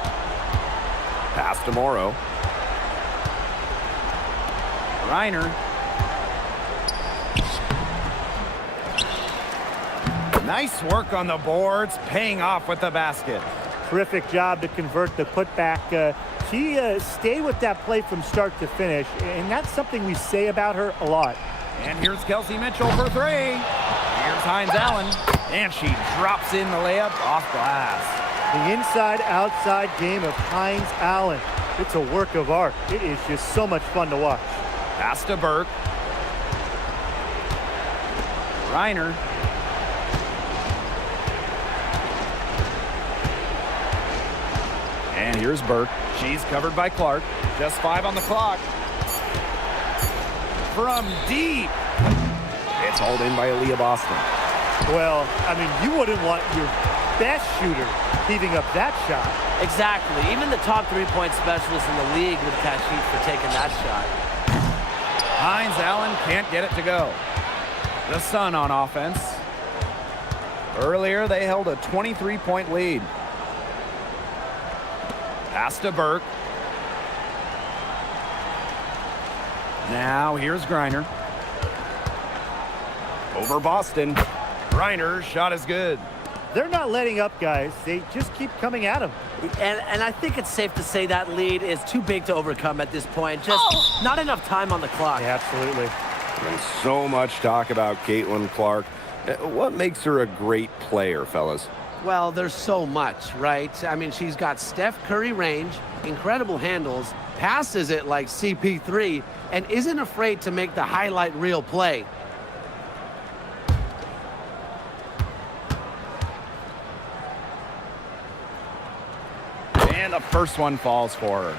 Pass to Morrow. Reiner. Nice work on the boards, paying off with the basket. Terrific job to convert the putback. She stayed with that play from start to finish, and that's something we say about her a lot. And here's Kelsey Mitchell for three. Here's Hines Allen. And she drops in the layup off glass. The inside-outside game of Hines Allen. It's a work of art. It is just so much fun to watch. Pass to Burke. Reiner. And here's Burke. She's covered by Clark. Just 5 on the clock. From deep. It's hauled in by Aaliyah Boston. Well, I mean, you wouldn't want your best shooter heaving up that shot. Exactly. Even the top three-point specialist in the league would catch heat for taking that shot. Hines Allen can't get it to go. The Sun on offense. Earlier, they held a 23-point lead. Pass to Burke. Now here's Griner. Over Boston. Griner's shot is good. They're not letting up, guys. They just keep coming at them. And I think it's safe to say that lead is too big to overcome at this point. Just not enough time on the clock. Yeah, absolutely. And so much talk about Caitlin Clark. What makes her a great player, fellas? Well, there's so much, right? I mean, she's got Steph Curry range, incredible handles, passes it like CP3, and isn't afraid to make the highlight reel play. And the first one falls for her.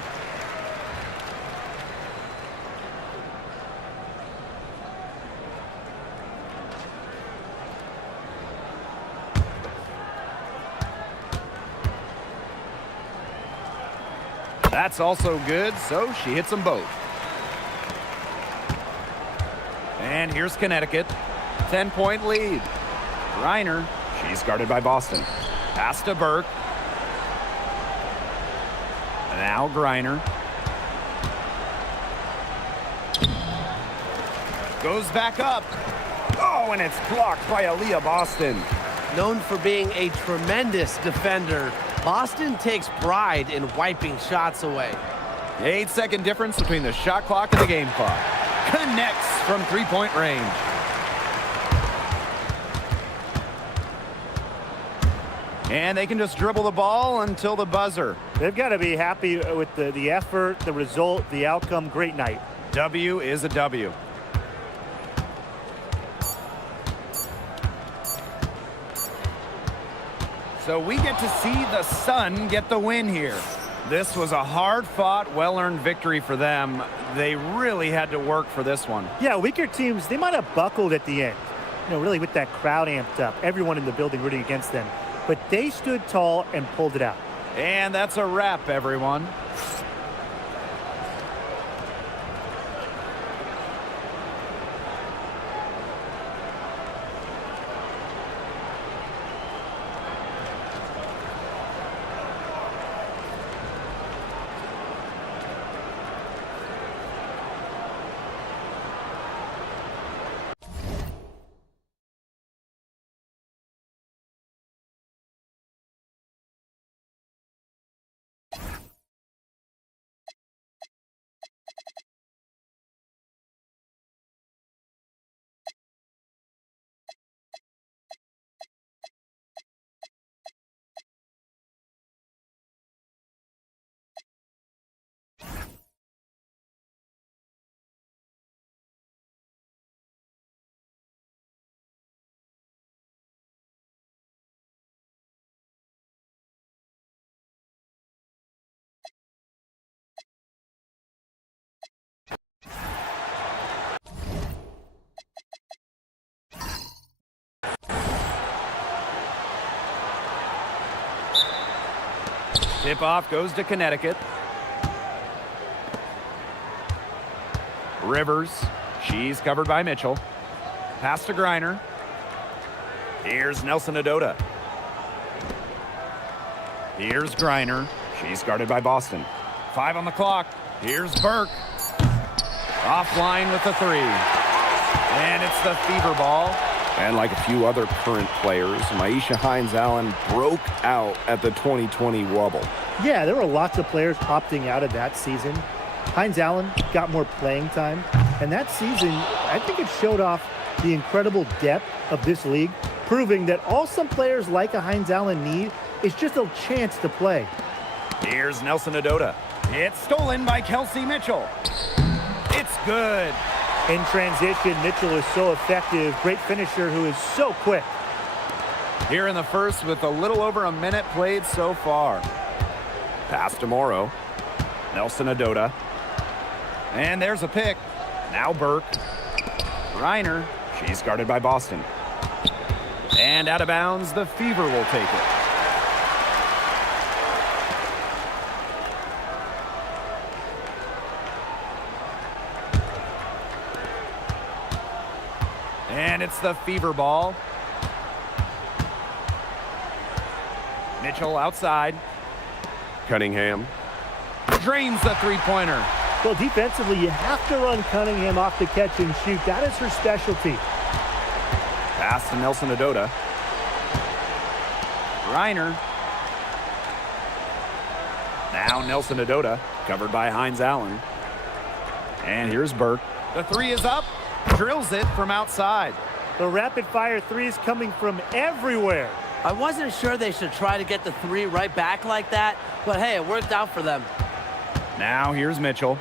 That's also good, so she hits them both. And here's Connecticut. 10-point lead. Griner, she's guarded by Boston. Pass to Burke. Now Griner. Goes back up. Oh, and it's blocked by Aaliyah Boston. Known for being a tremendous defender, Boston takes pride in wiping shots away. 8-second difference between the shot clock and the game clock. Connects from three-point range. And they can just dribble the ball until the buzzer. They've got to be happy with the effort, the result, the outcome. Great night. W is a W. So we get to see the Sun get the win here. This was a hard-fought, well-earned victory for them. They really had to work for this one. Yeah, weaker teams, they might have buckled at the end. You know, really with that crowd amped up. Everyone in the building rooting against them. But they stood tall and pulled it out. And that's a wrap, everyone. Tip-off goes to Connecticut. Rivers. She's covered by Mitchell. Pass to Griner. Here's Nelson Adota. Here's Griner. She's guarded by Boston. 5 on the clock. Here's Burke. Offline with the three. And it's the fever ball. And like a few other current players, Maisha Hines-Allen broke out at the 2020 Wubble. Yeah, there were lots of players opting out of that season. Hines-Allen got more playing time. And that season, I think it showed off the incredible depth of this league, proving that all some players like a Hines-Allen need is just a chance to play. Here's Nelson Adota. It's stolen by Kelsey Mitchell. It's good. In transition, Mitchell is so effective. Great finisher who is so quick. Here in the first with a little over a minute played so far. Pass to Morrow. Nelson Adota. And there's a pick. Now Burke. Griner. She's guarded by Boston. And out of bounds, the Fever will take it. And it's the Fever ball. Mitchell outside. Cunningham drains the three-pointer. Well, defensively, you have to run Cunningham off the catch and shoot. That is her specialty. Pass to Nelson Adota. Griner. Now Nelson Adota, covered by Hines Allen. And here's Burke. The three is up. Drills it from outside. The rapid-fire threes coming from everywhere. I wasn't sure they should try to get the three right back like that, but hey, it worked out for them. Now here's Mitchell.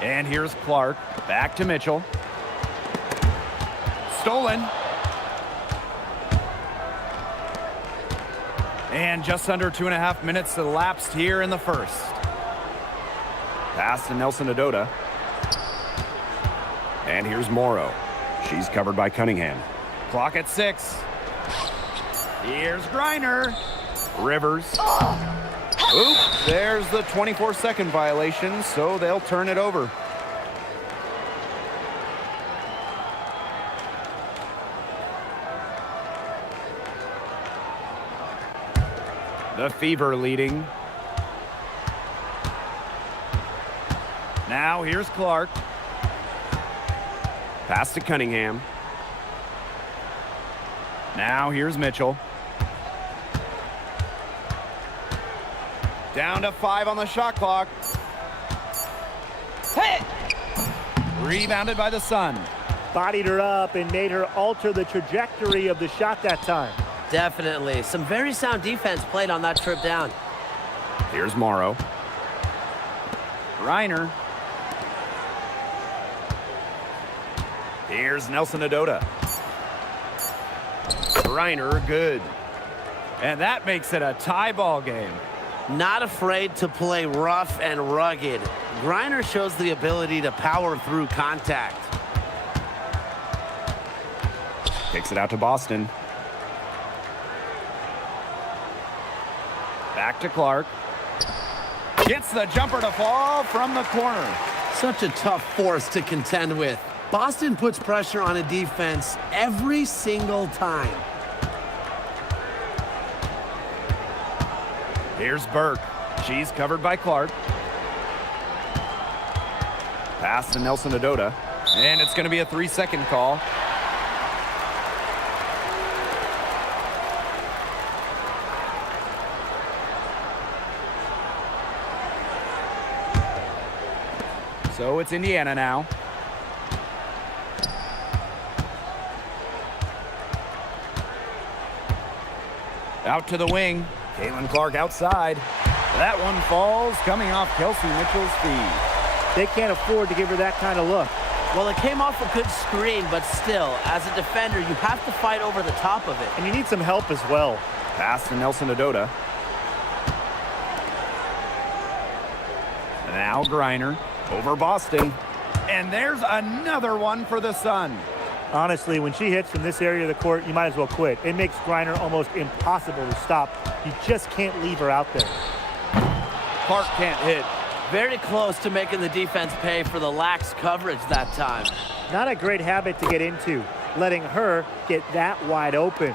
And here's Clark. Back to Mitchell. Stolen. And just under 2.5 minutes elapsed here in the first. Pass to Nelson Adota. And here's Morrow. She's covered by Cunningham. Clock at 6. Here's Griner. Rivers. Oops, there's the 24-second violation, so they'll turn it over. The Fever leading. Now here's Clark. Pass to Cunningham. Now here's Mitchell. Down to 5 on the shot clock. Hey! Rebounded by the Sun. Bodied her up and made her alter the trajectory of the shot that time. Definitely. Some very sound defense played on that trip down. Here's Morrow. Griner. Here's Nelson Adota. Griner, good. And that makes it a tie ball game. Not afraid to play rough and rugged. Griner shows the ability to power through contact. Kicks it out to Boston. Back to Clark. Gets the jumper to fall from the corner. Such a tough force to contend with. Boston puts pressure on a defense every single time. Here's Burke. She's covered by Clark. Pass to Nelson Adota. And it's going to be a 3-second call. So it's Indiana now. Out to the wing. Caitlin Clark outside. That one falls, coming off Kelsey Mitchell's feed. They can't afford to give her that kind of look. Well, it came off a good screen, but still, as a defender, you have to fight over the top of it. And you need some help as well. Pass to Nelson Adota. Now Griner over Boston. And there's another one for the Sun. Honestly, when she hits from this area of the court, you might as well quit. It makes Griner almost impossible to stop. You just can't leave her out there. Clark can't hit. Very close to making the defense pay for the lax coverage that time. Not a great habit to get into, letting her get that wide open.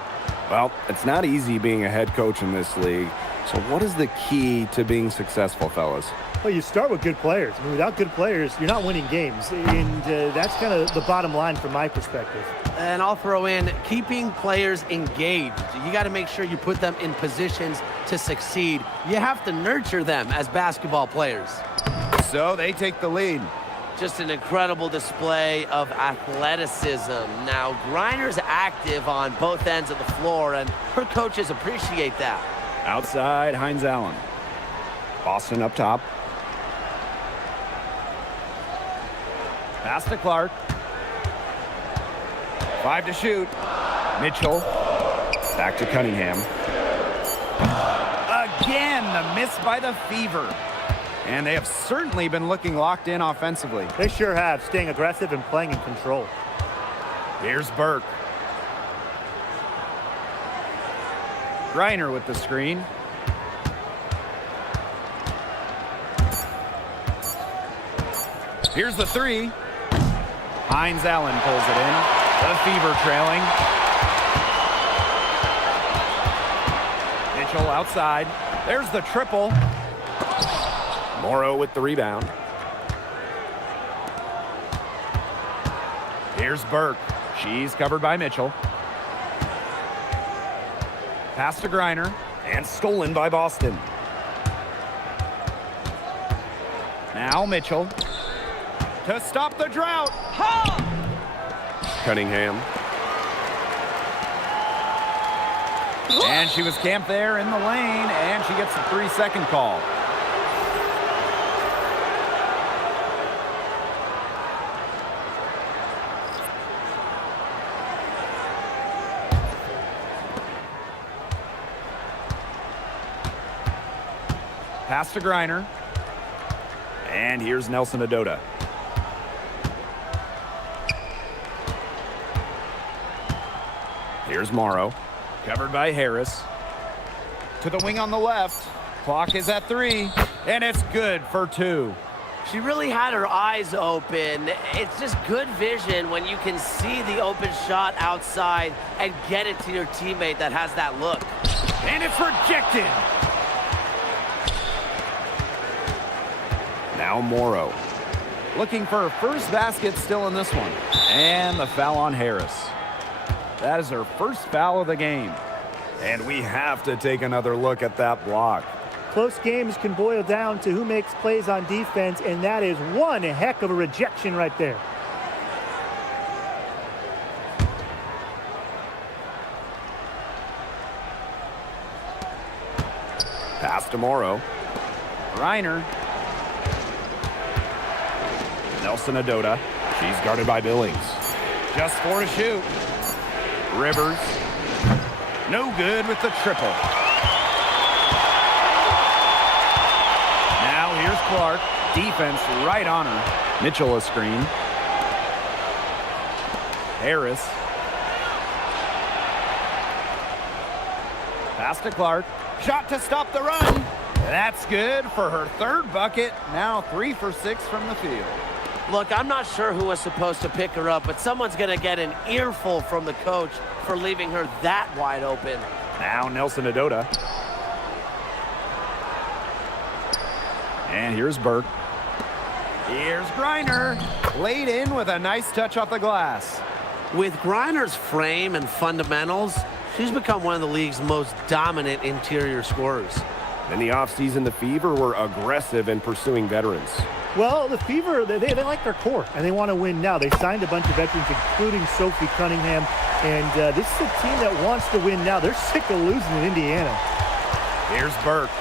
Well, it's not easy being a head coach in this league. So what is the key to being successful, fellas? Well, you start with good players. I mean, without good players, you're not winning games. And that's kind of the bottom line from my perspective. And I'll throw in keeping players engaged. You got to make sure you put them in positions to succeed. You have to nurture them as basketball players. So they take the lead. Just an incredible display of athleticism. Now, Griner's active on both ends of the floor, and her coaches appreciate that. Outside, Hines Allen. Boston up top. Pass to Clark. 5 to shoot. Mitchell. Back to Cunningham. Again, the miss by the Fever. And they have certainly been looking locked in offensively. They sure have, staying aggressive and playing in control. Here's Burke. Griner with the screen. Here's the three. Hines Allen pulls it in. The Fever trailing. Mitchell outside. There's the triple. Morrow with the rebound. Here's Burke. She's covered by Mitchell. Pass to Griner, and stolen by Boston. Now Mitchell to stop the drought. Cunningham. And she was camped there in the lane, and she gets a 3-second call. Pass to Griner. And here's Nelson Adota. Here's Morrow. Covered by Harris. To the wing on the left. Clock is at 3. And it's good for 2. She really had her eyes open. It's just good vision when you can see the open shot outside and get it to your teammate that has that look. And it's rejected. Now Morrow. Looking for her first basket still in this one. And the foul on Harris. That is her first foul of the game. And we have to take another look at that block. Close games can boil down to who makes plays on defense, and that is one heck of a rejection right there. Pass to Morrow. Reiner. Nelson Adota. She's guarded by Billings. Just 4 to shoot. Rivers. No good with the triple. Now here's Clark. Defense right on her. Mitchell a screen. Harris. Pass to Clark. Shot to stop the run. That's good for her 3rd bucket. Now 3 for 6 from the field. Look, I'm not sure who was supposed to pick her up, but someone's going to get an earful from the coach for leaving her that wide open. Now Nelson Adota. And here's Burke. Here's Griner. Laid in with a nice touch off the glass. With Griner's frame and fundamentals, she's become one of the league's most dominant interior scorers. In the offseason, the Fever were aggressive in pursuing veterans. Well, the Fever, they like their core, and they want to win now. They signed a bunch of veterans, including Sophie Cunningham, and this is a team that wants to win now. They're sick of losing in Indiana. Here's Burke.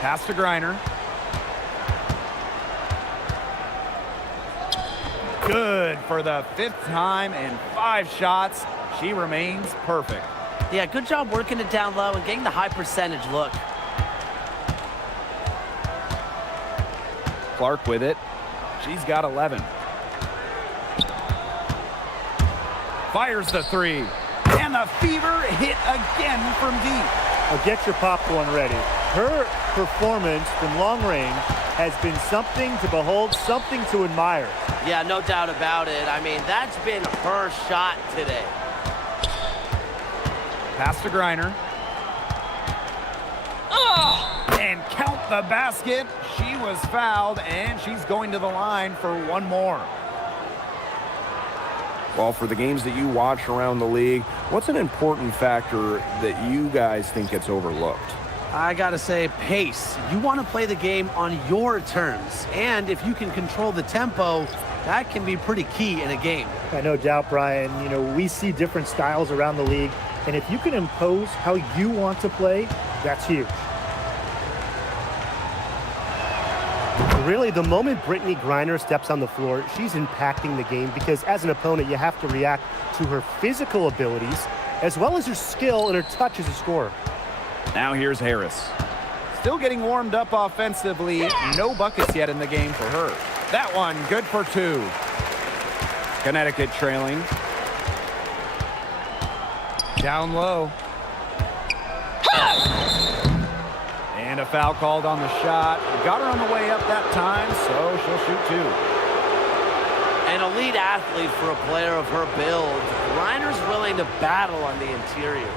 Pass to Griner. Good for the 5th time and 5 shots. She remains perfect. Yeah, good job working it down low and getting the high percentage look. Clark with it. She's got 11. Fires the 3. And the Fever hit again from deep. Now get your popcorn ready. Her performance from long range has been something to behold, something to admire. Yeah, no doubt about it. I mean, that's been her shot today. Pass to Griner. And count the basket. She was fouled, and she's going to the line for one more. Well, for the games that you watch around the league, what's an important factor that you guys think gets overlooked? I gotta say, pace. You want to play the game on your terms, and if you can control the tempo, that can be pretty key in a game. No doubt, Brian. You know, we see different styles around the league, and if you can impose how you want to play, that's huge. Really, the moment Brittany Griner steps on the floor, she's impacting the game because as an opponent, you have to react to her physical abilities as well as her skill and her touch as a scorer. Now here's Harris. Still getting warmed up offensively. No buckets yet in the game for her. That one, good for 2. Connecticut trailing. Down low. And a foul called on the shot. Got her on the way up that time, so she'll shoot 2. An elite athlete for a player of her build. Griner's willing to battle on the interior.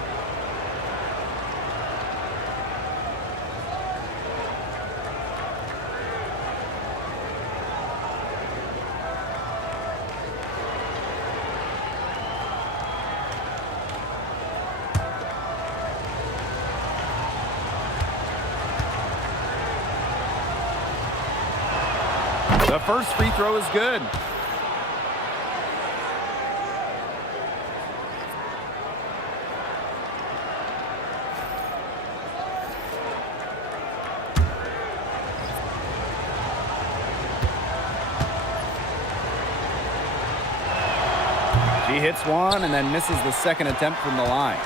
The first free throw is good. She hits one and then misses the second attempt from the line.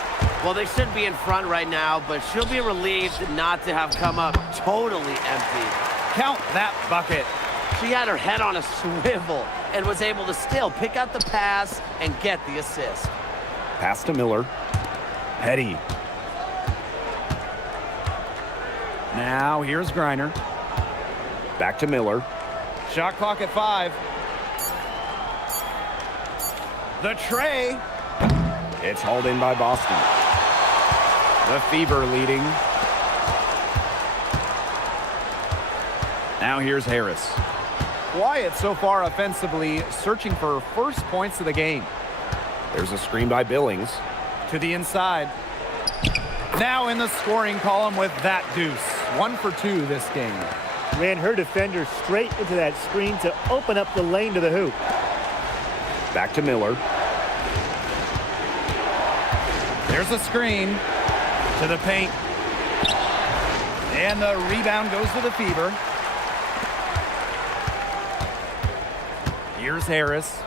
Well, they should be in front right now, but she'll be relieved not to have come up totally empty. Count that bucket. She had her head on a swivel and was able to still pick out the pass and get the assist. Pass to Miller. Petty. Now here's Griner. Back to Miller. Shot clock at 5. The tray. It's hauled in by Boston. The Fever leading. Now here's Harris. Quiet so far offensively, searching for first points of the game. There's a screen by Billings. To the inside. Now in the scoring column with that deuce. 1 for 2 this game. Ran her defender straight into that screen to open up the lane to the hoop. Back to Miller. There's a screen to the paint. And the rebound goes to the Fever. Here's Harris.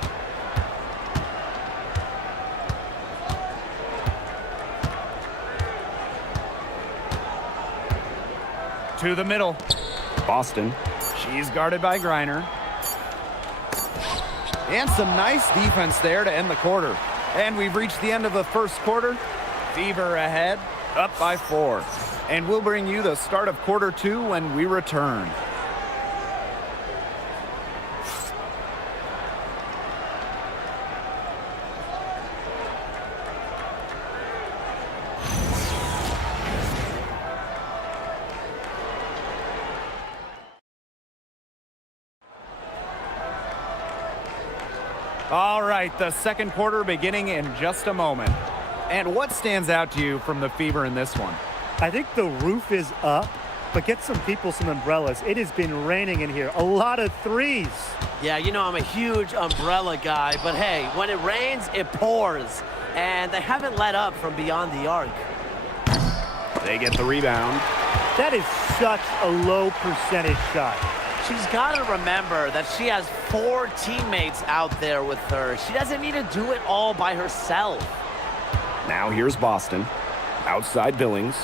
To the middle. Boston. She's guarded by Griner. And some nice defense there to end the quarter. And we've reached the end of the first quarter. Fever ahead, up by 4. And we'll bring you the start of quarter 2 when we return. All right, the second quarter beginning in just a moment. And what stands out to you from the Fever in this one? I think the roof is up, but get some people some umbrellas. It has been raining in here. A lot of threes. Yeah, you know I'm a huge umbrella guy, but hey, when it rains, it pours. And they haven't let up from beyond the arc. They get the rebound. That is such a low percentage shot. She's got to remember that she has 4 teammates out there with her. She doesn't need to do it all by herself. Now here's Boston. Outside Billings.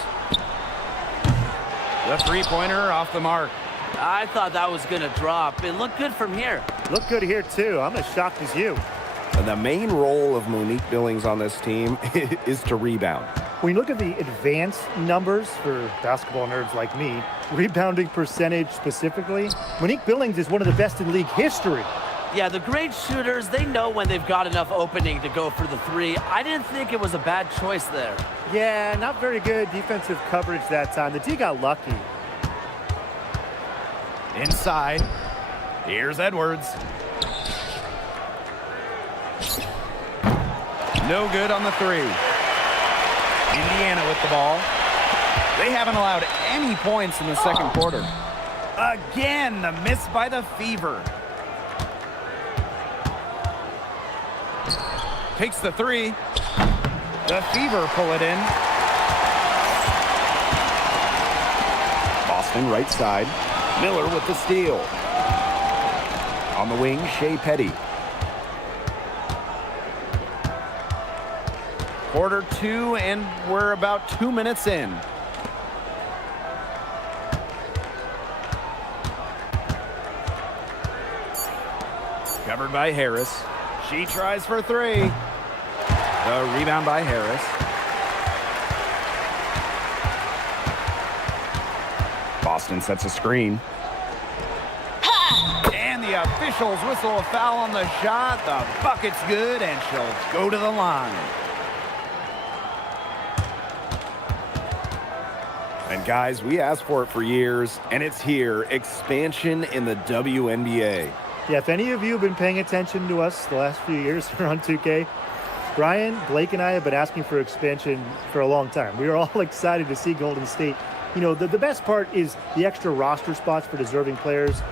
The three-pointer off the mark. I thought that was going to drop. It looked good from here. Look good here, too. I'm as shocked as you. The main role of Monique Billings on this team is to rebound. When you look at the advanced numbers for basketball nerds like me, rebounding percentage specifically, Monique Billings is one of the best in league history. Yeah, the great shooters, they know when they've got enough opening to go for the 3. I didn't think it was a bad choice there. Yeah, not very good defensive coverage that time. The D got lucky. Inside. Here's Edwards. No good on the 3. Indiana with the ball. They haven't allowed any points in the second quarter. Again, the miss by the Fever. Takes the 3. The Fever pull it in. Boston right side. Miller with the steal. On the wing, Shea Petty. Quarter 2, and we're about 2 minutes in. Covered by Harris. She tries for 3. The rebound by Harris. Boston sets a screen. And the officials whistle a foul on the shot. The bucket's good, and she'll go to the line. And guys, we asked for it for years, and it's here. Expansion in the WNBA. Yeah, if any of you have been paying attention to us the last few years here on 2K, Brian, Blake, and I have been asking for expansion for a long time. We are all excited to see Golden State. You know, the best part is the extra roster spots for deserving players.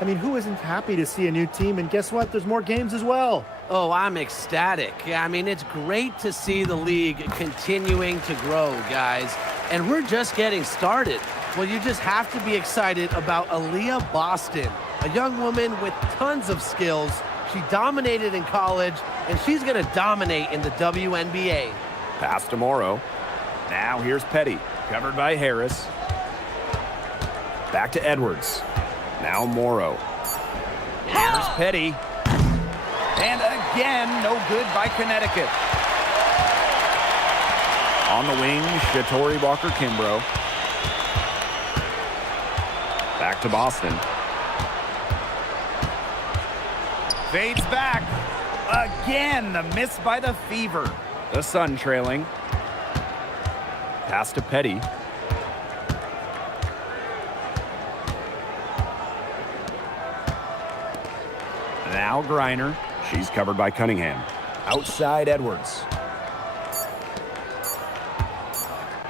I mean, who isn't happy to see a new team? And guess what? There's more games as well. Oh, I'm ecstatic. I mean, it's great to see the league continuing to grow, guys. And we're just getting started. Well, you just have to be excited about Aaliyah Boston, a young woman with tons of skills. She dominated in college, and she's going to dominate in the WNBA. Pass to Morrow. Now here's Petty, covered by Harris. Back to Edwards. Now Morrow. Here's Petty. And again, no good by Connecticut. On the wing, Shatori Walker-Kimbrough. Back to Boston. Fades back. Again, the miss by the Fever. The Sun trailing. Pass to Petty. Now Griner. She's covered by Cunningham. Outside Edwards.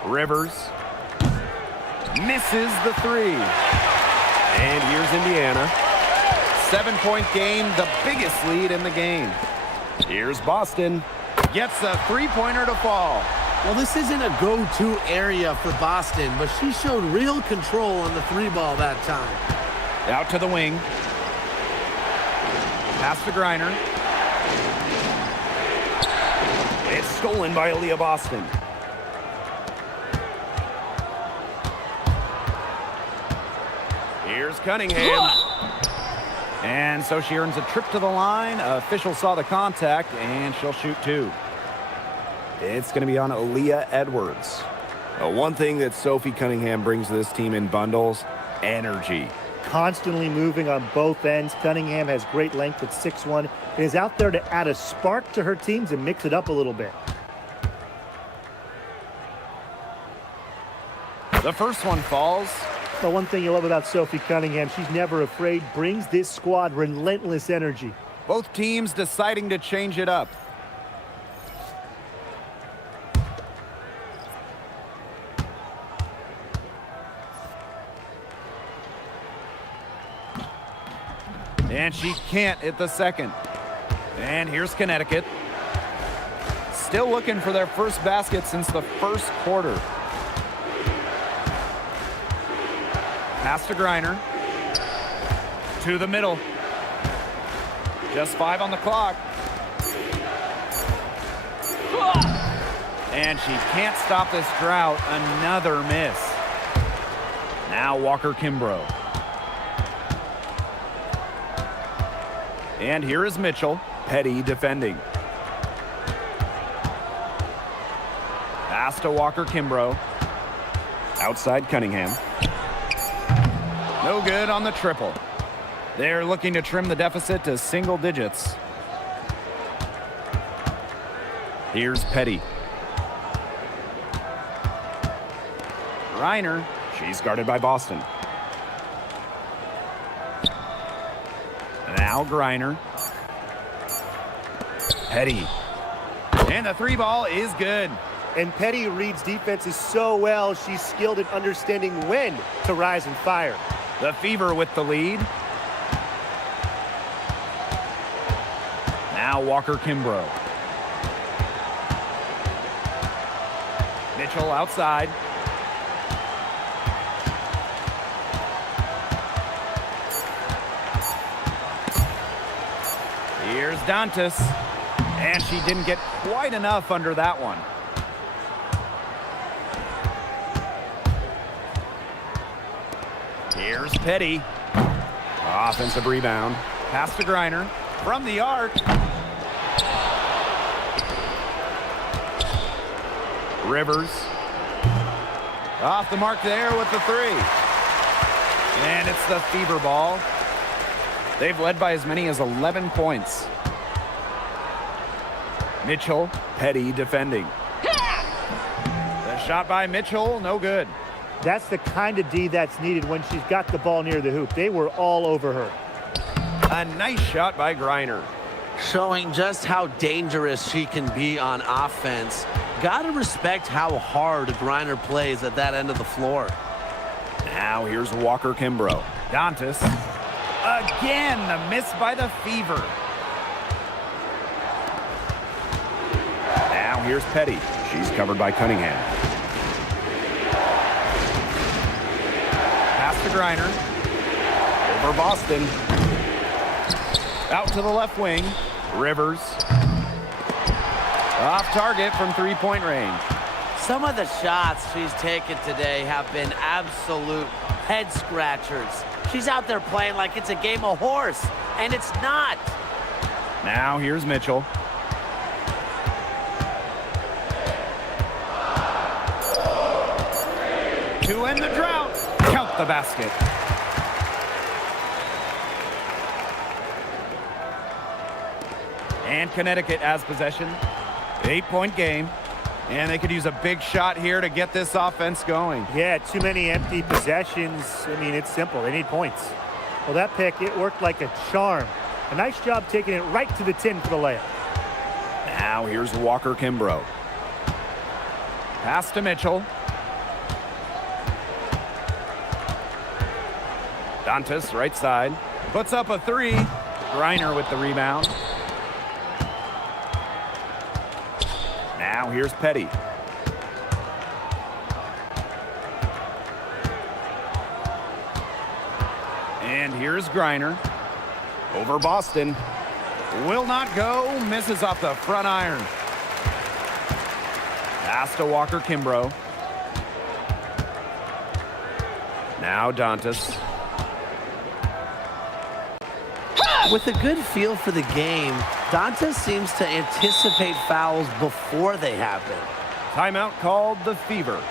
Rivers. Misses the three. And here's Indiana. 7-point game, the biggest lead in the game. Here's Boston. Gets a three-pointer to fall. Well, this isn't a go-to area for Boston, but she showed real control on the three ball that time. Out to the wing. Pass to Griner. It's stolen by Aaliyah Boston. Here's Cunningham. And so she earns a trip to the line. Official saw the contact, and she'll shoot two. It's going to be on Aaliyah Edwards. One thing that Sophie Cunningham brings to this team in bundles, energy. Constantly moving on both ends. Cunningham has great length at 6'1", and is out there to add a spark to her teams and mix it up a little bit. The first one falls. The one thing you love about Sophie Cunningham, she's never afraid, brings this squad relentless energy. Both teams deciding to change it up. And she can't hit the second. And here's Connecticut. Still looking for their first basket since the first quarter. Pass to Griner. To the middle. Just 5 on the clock. And she can't stop this drought. Another miss. Now Walker-Kimbrough. And here is Mitchell. Petty defending. Pass to Walker-Kimbrough. Outside Cunningham. No good on the triple. They're looking to trim the deficit to single digits. Here's Petty. Reiner. She's guarded by Boston. Now Griner. Petty. And the three ball is good. And Petty reads defenses so well, she's skilled at understanding when to rise and fire. The Fever with the lead. Now Walker-Kimbrough. Mitchell outside. Here's Dantas. And she didn't get quite enough under that one. Here's Petty. Offensive rebound. Pass to Griner. From the arc. Rivers. Off the mark there with the three. And it's the Fever ball. They've led by as many as 11 points. Mitchell. Petty defending. The shot by Mitchell, no good. That's the kind of D that's needed when she's got the ball near the hoop. They were all over her. A nice shot by Griner. Showing just how dangerous she can be on offense. Gotta respect how hard Griner plays at that end of the floor. Now here's Walker-Kimbrough. Dantas. Again, the miss by the Fever. Now here's Petty. She's covered by Cunningham. Pass to Griner. Over Boston. Out to the left wing. Rivers. Off target from three-point range. Some of the shots she's taken today have been absolute head scratchers. She's out there playing like it's a game of horse, and it's not. Now here's Mitchell. To end the drought. Count the basket. And Connecticut has possession. 8-point game. And they could use a big shot here to get this offense going. Yeah, too many empty possessions. I mean, it's simple. They need points. Well, that pick, it worked like a charm. A nice job taking it right to the tin for the layup. Now here's Walker Kimbrough. Pass to Mitchell. Dantas, right side. Puts up a three. Griner with the rebound. Now here's Petty. And here's Griner. Over Boston. Will not go. Misses off the front iron. Pass to Walker Kimbrough. Now Dantas. With a good feel for the game, Dantas seems to anticipate fouls before they happen. Timeout called the Fever.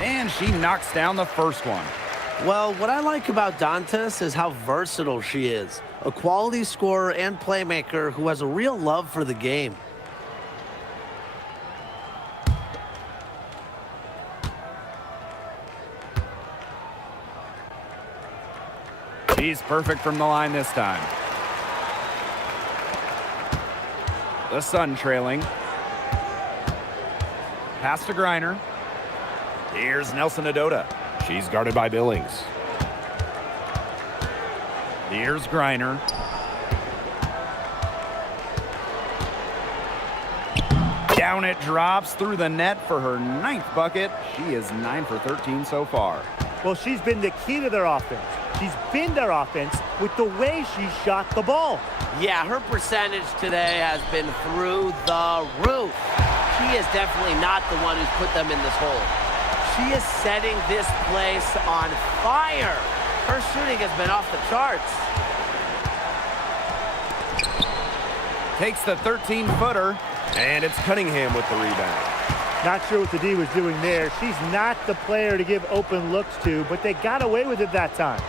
And she knocks down the first one. Well, what I like about Dantas is how versatile she is. A quality scorer and playmaker who has a real love for the game. She's perfect from the line this time. The Sun trailing. Pass to Griner. Here's Nelson Adota. She's guarded by Billings. Here's Griner. Down it drops through the net for her 9th bucket. She is 9 for 13 so far. Well, she's been the key to their offense. She's been their offense with the way she shot the ball. Yeah, her percentage today has been through the roof. She is definitely not the one who's put them in this hole. She is setting this place on fire. Her shooting has been off the charts. Takes the 13-footer, and it's Cunningham with the rebound. Not sure what the D was doing there. She's not the player to give open looks to, but they got away with it that time.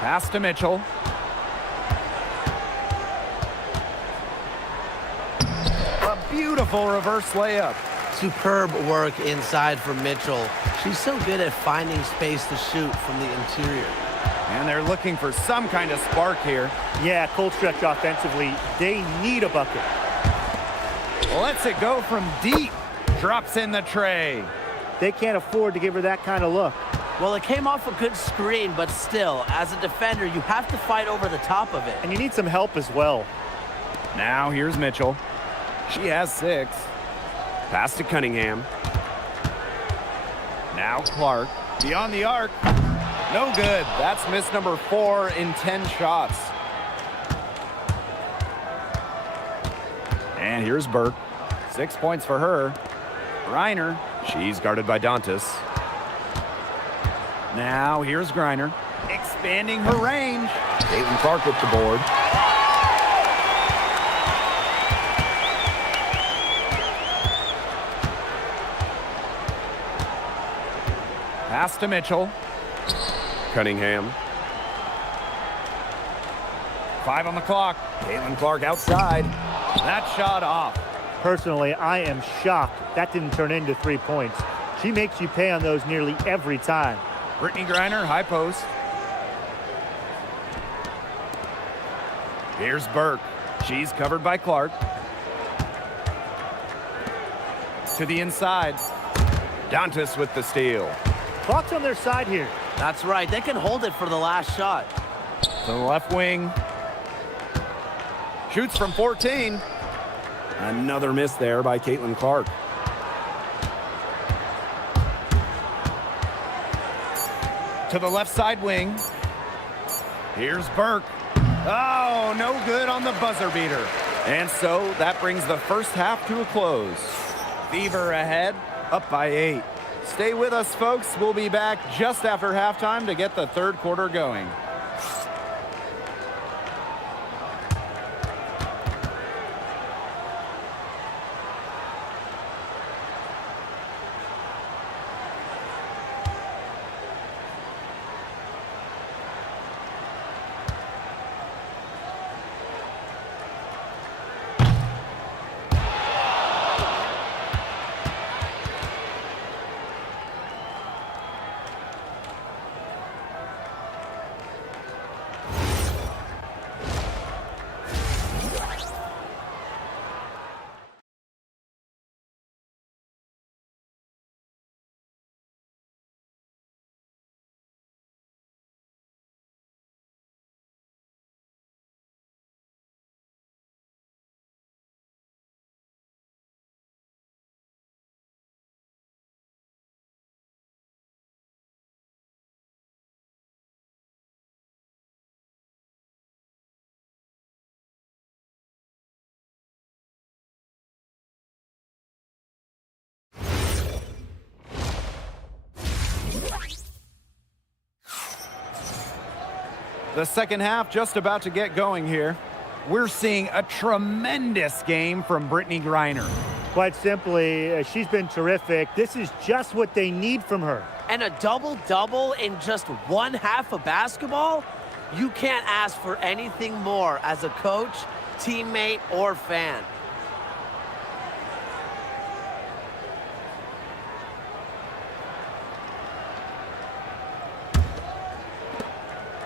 Pass to Mitchell. A beautiful reverse layup. superb work inside for Mitchell. She's so good at finding space to shoot from the interior. And they're looking for some kind of spark here. Yeah, cold stretch offensively. They need a bucket. Lets it go from deep. Drops in the tray. They can't afford to give her that kind of look. Well, it came off a good screen, but still, as a defender, you have to fight over the top of it. And you need some help as well. Now here's Mitchell. She has 6. Pass to Cunningham. Now Clark. Beyond the arc. No good. That's miss number 4 in 10 shots. And here's Burke. 6 points for her. Griner. She's guarded by Dantas. Now here's Griner. Expanding her range. Caitlin Clark with the board. Pass to Mitchell. Cunningham. 5 on the clock. Caitlin Clark outside. That shot off. Personally, I am shocked that didn't turn into 3 points. She makes you pay on those nearly every time. Brittany Griner, high post. Here's Burke. She's covered by Clark. To the inside. Dantas with the steal. Clock's on their side here. That's right. They can hold it for the last shot. To the left wing. Shoots from 14. Another miss there by Caitlin Clark. To the left side wing. Here's Burke. Oh, no good on the buzzer beater. And so that brings the first half to a close. Fever ahead, up by 8. Stay with us, folks. We'll be back just after halftime to get the third quarter going. The second half just about to get going here. We're seeing a tremendous game from Brittany Griner. Quite simply, she's been terrific. This is just what they need from her. And a double-double in just one half of basketball? You can't ask for anything more as a coach, teammate, or fan.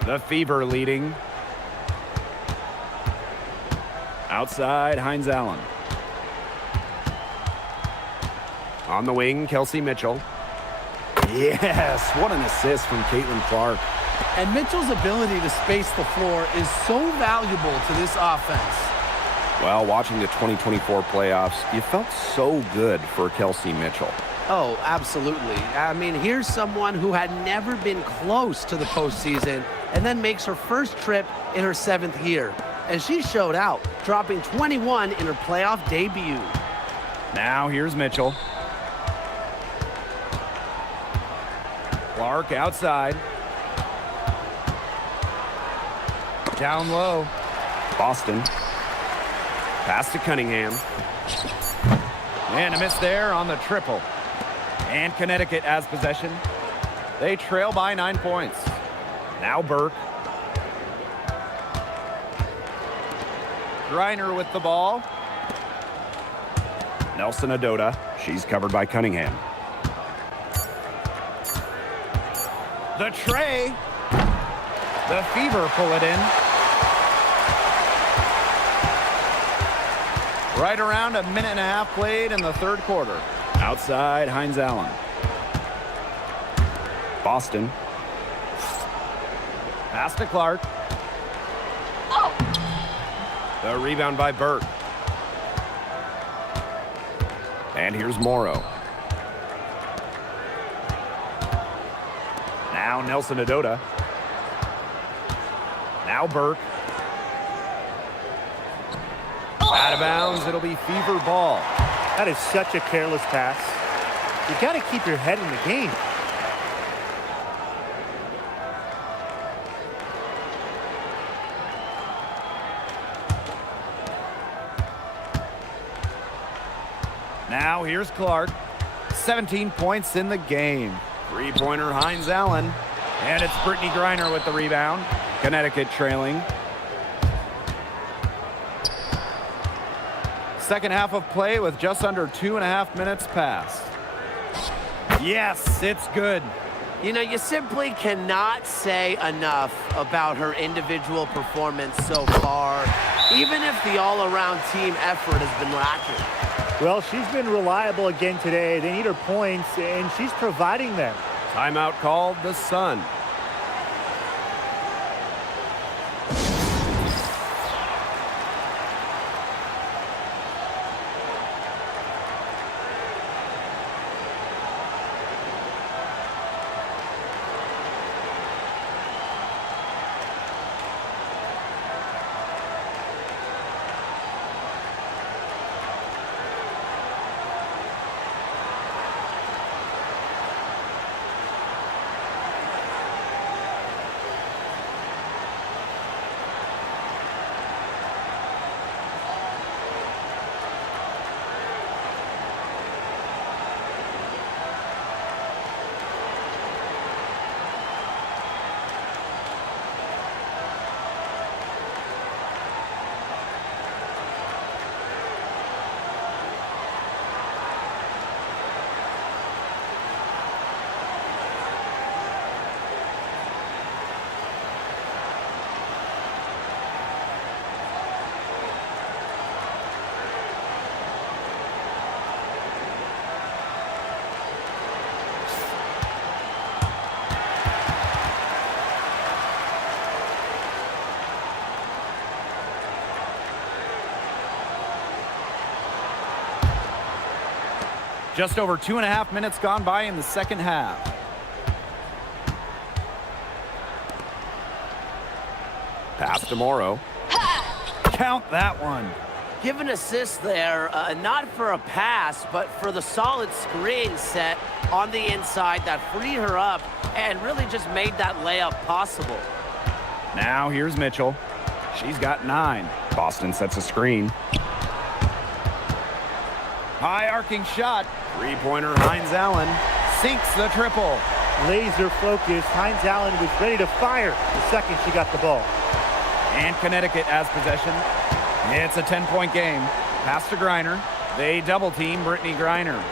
The Fever leading. Outside, Hines Allen. On the wing, Kelsey Mitchell. Yes, what an assist from Caitlin Clark. And Mitchell's ability to space the floor is so valuable to this offense. Well, watching the 2024 playoffs, you felt so good for Kelsey Mitchell. Oh, absolutely. I mean, here's someone who had never been close to the postseason and then makes her first trip in her 7th year. And she showed out, dropping 21 in her playoff debut. Now here's Mitchell. Clark outside. Down low. Boston. Pass to Cunningham. And a miss there on the triple. And Connecticut has possession. They trail by 9 points. Now Burke. Griner with the ball. Nelson Adota. She's covered by Cunningham. The tray. The Fever pull it in. Right around a minute and a half played in the third quarter. Outside, Hines Allen. Boston. Pass to Clark. The rebound by Burke. And here's Morrow. Now Nelson Adota. Now Burke. Out of bounds, it'll be Fever ball. That is such a careless pass. You got to keep your head in the game. Now here's Clark. 17 points in the game. Three-pointer Hines Allen. And it's Brittany Griner with the rebound. Connecticut trailing. Second half of play with just under 2.5 minutes passed. Yes, it's good. You know, you simply cannot say enough about her individual performance so far, even if the all-around team effort has been lacking. Well, she's been reliable again today. They need her points, and she's providing them. Timeout called, the Sun. Just over 2.5 minutes gone by in the second half. Pass to Morrow. Count that one. Give an assist there, not for a pass, but for the solid screen set on the inside that freed her up and really just made that layup possible. Now here's Mitchell. She's got 9. Boston sets a screen. High arcing shot. Three-pointer Hines Allen sinks the triple. Laser focus. Hines Allen was ready to fire the second she got the ball. And Connecticut has possession. It's a 10-point game. Pass to Griner. They double-team Brittany Griner.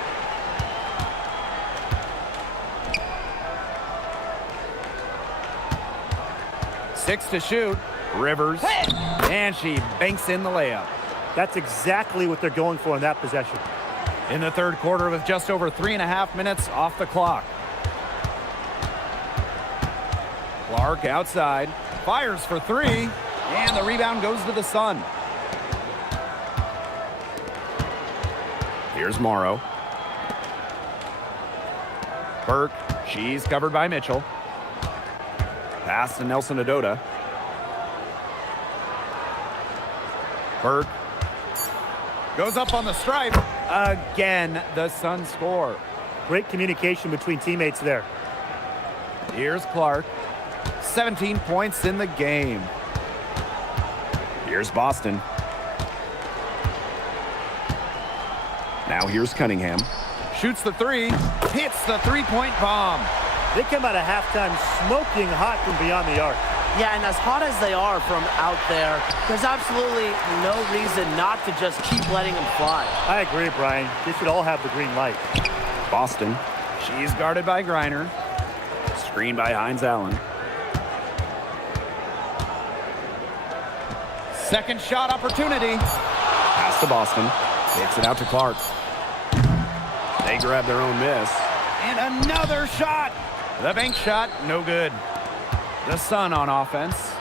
Six to shoot. Rivers. And she banks in the layup. That's exactly what they're going for in that possession. In the third quarter with just over 3.5 minutes off the clock. Clark outside. Fires for 3. And the rebound goes to the Sun. Here's Morrow. Burke. She's covered by Mitchell. Pass to Nelson Adota. Burke. Goes up on the stripe. Again, the Sun score. Great communication between teammates there. Here's Clark. 17 points in the game. Here's Boston. Now here's Cunningham. Shoots the 3. Hits the three-point bomb. They come out of halftime smoking hot from beyond the arc. Yeah, and as hot as they are from out there, there's absolutely no reason not to just keep letting them fly. I agree, Brian. They should all have the green light. Boston. She's guarded by Griner. Screened by Hines Allen. Second shot opportunity. Pass to Boston. Takes it out to Clark. They grab their own miss. And another shot. The bank shot, no good. The Sun on offense.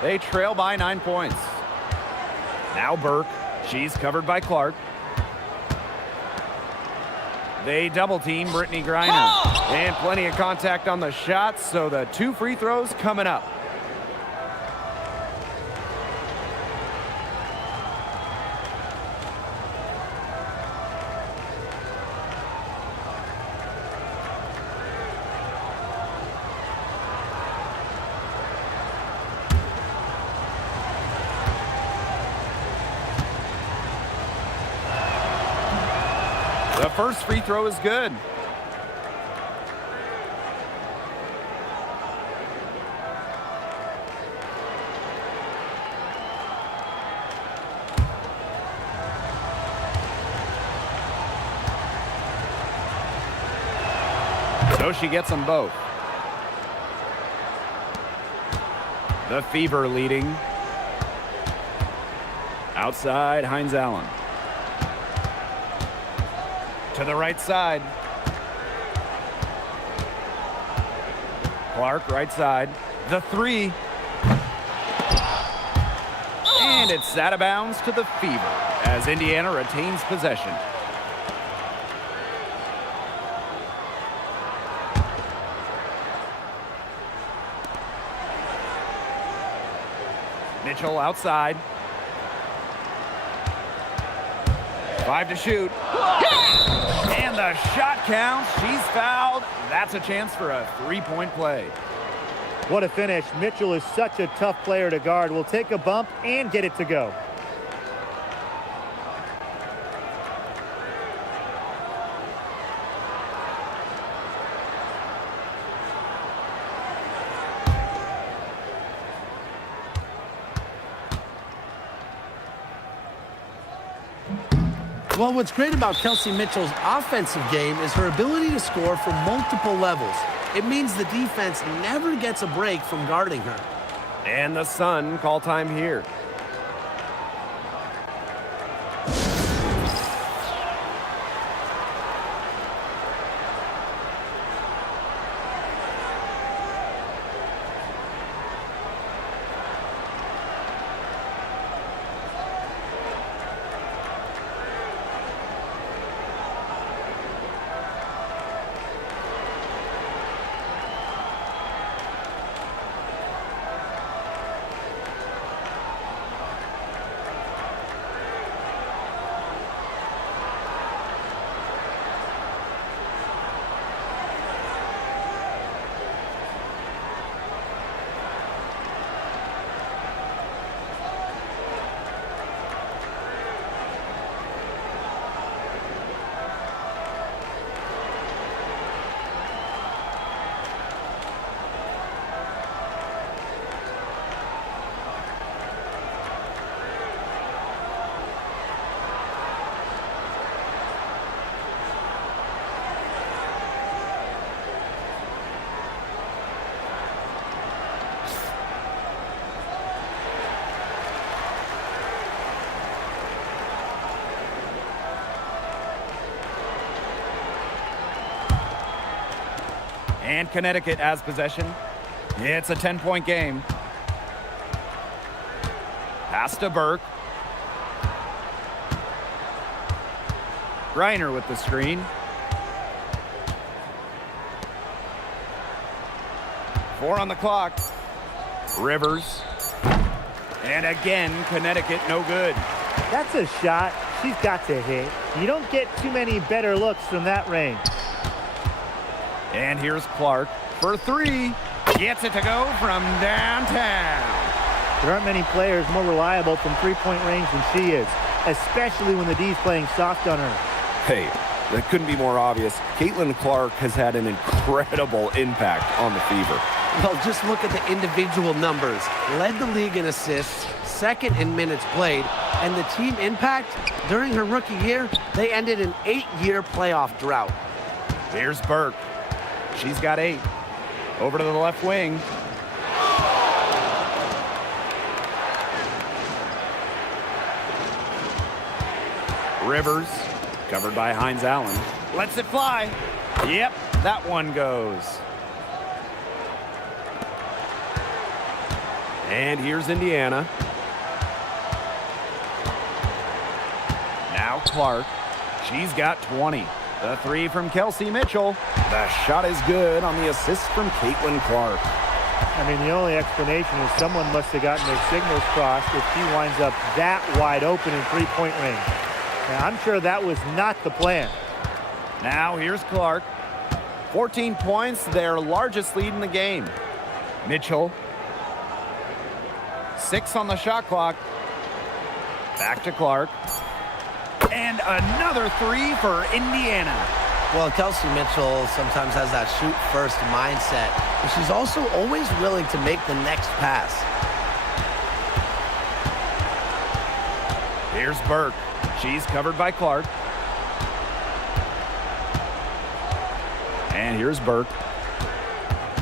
They trail by 9 points. Now Burke. She's covered by Clark. They double team Brittany Griner. And plenty of contact on the shots, so the 2 free throws coming up. The first free throw is good. So she gets them both. The Fever leading. Outside, Hines Allen. To the right side. Clark, right side. The 3. And it's out of bounds to the Fever as Indiana retains possession. Mitchell outside. 5 to shoot. And the shot counts. She's fouled. That's a chance for a 3-point play. What a finish. Mitchell is such a tough player to guard. Will take a bump and get it to go. Well, what's great about Kelsey Mitchell's offensive game is her ability to score from multiple levels. It means the defense never gets a break from guarding her. And the Sun call time here. And Connecticut has possession. It's a 10-point game. Pass to Burke. Griner with the screen. 4 on the clock. Rivers. And again, Connecticut no good. That's a shot she's got to hit. You don't get too many better looks from that range. And here's Clark for 3. Gets it to go from downtown. There aren't many players more reliable from three-point range than she is, especially when the D's playing soft on her. Hey, That couldn't be more obvious. Caitlin Clark has had an incredible impact on the Fever. Well, just look at the individual numbers. Led the league in assists, second in minutes played, and the team impact during her rookie year, they ended an 8-year playoff drought. Here's Burke. She's got 8. Over to the left wing. Rivers, covered by Hines Allen. Lets it fly. Yep, that one goes. And here's Indiana. Now Clark. She's got 20. The 3 from Kelsey Mitchell. The shot is good on the assist from Caitlin Clark. I mean, the only explanation is someone must have gotten their signals crossed if she winds up that wide open in three-point range. Now, I'm sure that was not the plan. Now here's Clark. 14 points, their largest lead in the game. Mitchell. 6 on the shot clock. Back to Clark. And another 3 for Indiana. Well, Kelsey Mitchell sometimes has that shoot-first mindset, but she's also always willing to make the next pass. Here's Burke. She's covered by Clark. And here's Burke.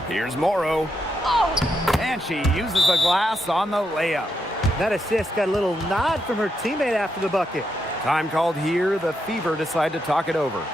Here's Morrow. And she uses the glass on the layup. That assist got a little nod from her teammate after the bucket. Time called here. The Fever decide to talk it over.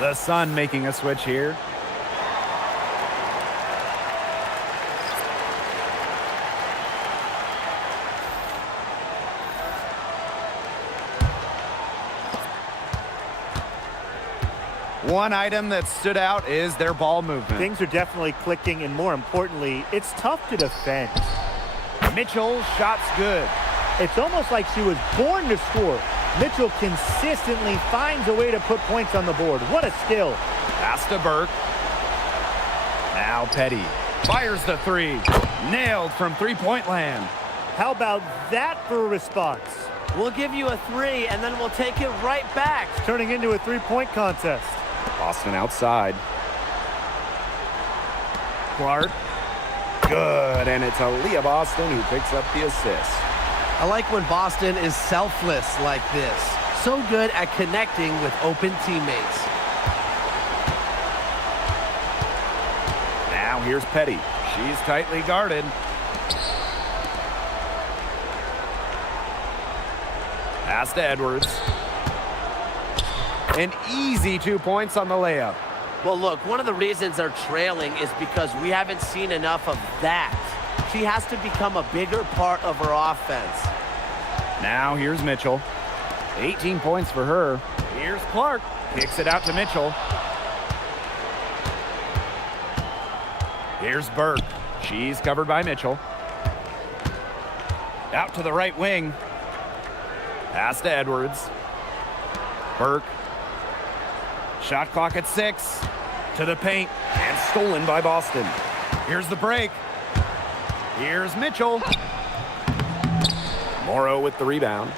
The Sun making a switch here. One item that stood out is their ball movement. Things are definitely clicking, and more importantly, it's tough to defend. Mitchell, shots good. It's almost like she was born to score. Mitchell consistently finds a way to put points on the board. What a skill. Pass to Burke. Now Petty fires the 3. Nailed from three-point land. How about that for a response? We'll give you a 3, and then we'll take it right back. Turning into a three-point contest. Boston outside. Clark. Good, and it's Aaliyah Boston who picks up the assist. I like when Boston is selfless like this. So good at connecting with open teammates. Now here's Petty. She's tightly guarded. Pass to Edwards. An easy 2 points on the layup. Well, look, one of the reasons they're trailing is because we haven't seen enough of that. She has to become a bigger part of her offense. Now here's Mitchell. 18 points for her. Here's Clark. Kicks it out to Mitchell. Here's Burke. She's covered by Mitchell. Out to the right wing. Pass to Edwards. Burke. Shot clock at 6. To the paint. And stolen by Boston. Here's the break. Here's Mitchell. Morrow with the rebound.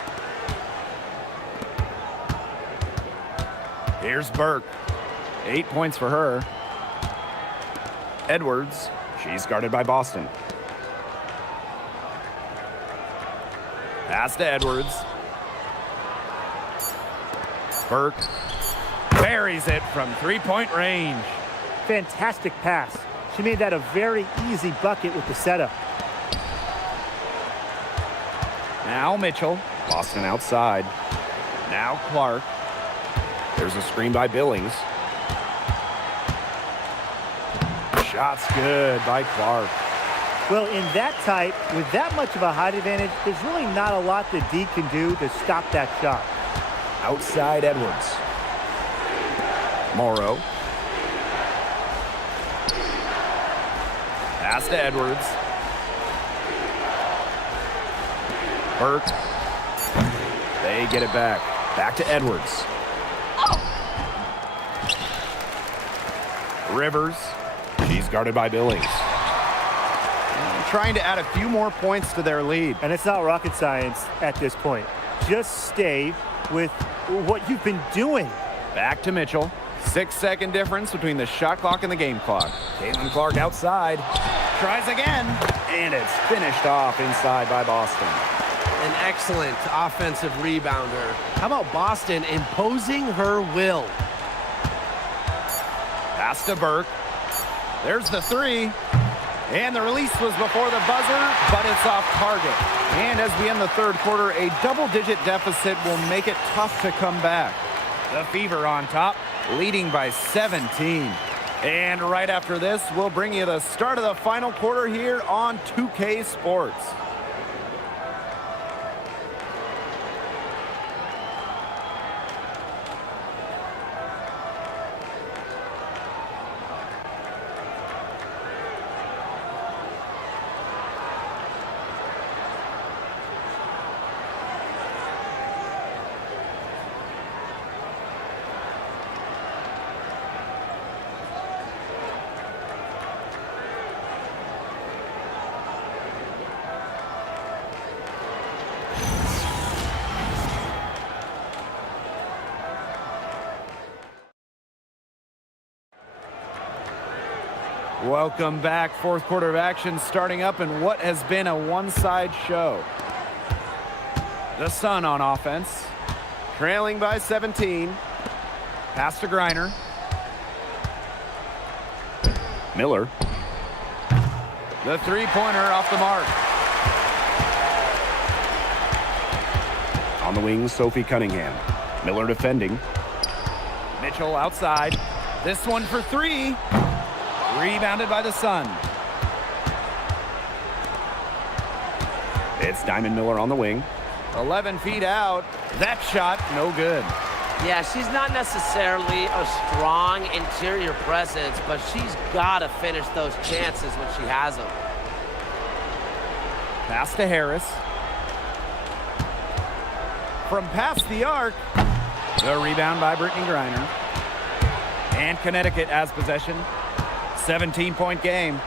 Here's Burke. 8 points for her. Edwards, she's guarded by Boston. Pass to Edwards. Burke buries it from three-point range. Fantastic pass. She made that a very easy bucket with the setup. Now Mitchell. Boston outside. Now Clark. There's a screen by Billings. Shot's good by Clark. Well, in that type, with that much of a height advantage, there's really not a lot that D can do to stop that shot. Outside Edwards. Morrow. Pass to Edwards. Burke. They get it back. Back to Edwards. Rivers. She's guarded by Billings. Trying to add a few more points to their lead. And it's not rocket science at this point. Just stay with what you've been doing. Back to Mitchell. 6-second difference between the shot clock and the game clock. Caitlin Clark outside. Tries again. And it's finished off inside by Boston. An excellent offensive rebounder. How about Boston imposing her will? Pass to Burke. There's the three. And the release was before the buzzer, but it's off target. And as we end the third quarter, a double-digit deficit will make it tough to come back. The Fever on top, leading by 17. And right after this, we'll bring you the start of the final quarter here on 2K Sports. Welcome back. Fourth quarter of action starting up in what has been a one-side show. The Sun on offense, trailing by 17. Pass to Griner. Miller. The three-pointer off the mark. On the wing, Sophie Cunningham. Miller defending. Mitchell outside. This one for three. Rebounded by the Sun. It's Diamond Miller on the wing. 11 feet out. That shot, no good. Yeah, she's not necessarily a strong interior presence, but she's got to finish those chances when she has them. Pass to Harris. From past the arc. The rebound by Brittany Griner. And Connecticut has possession. 17-point game.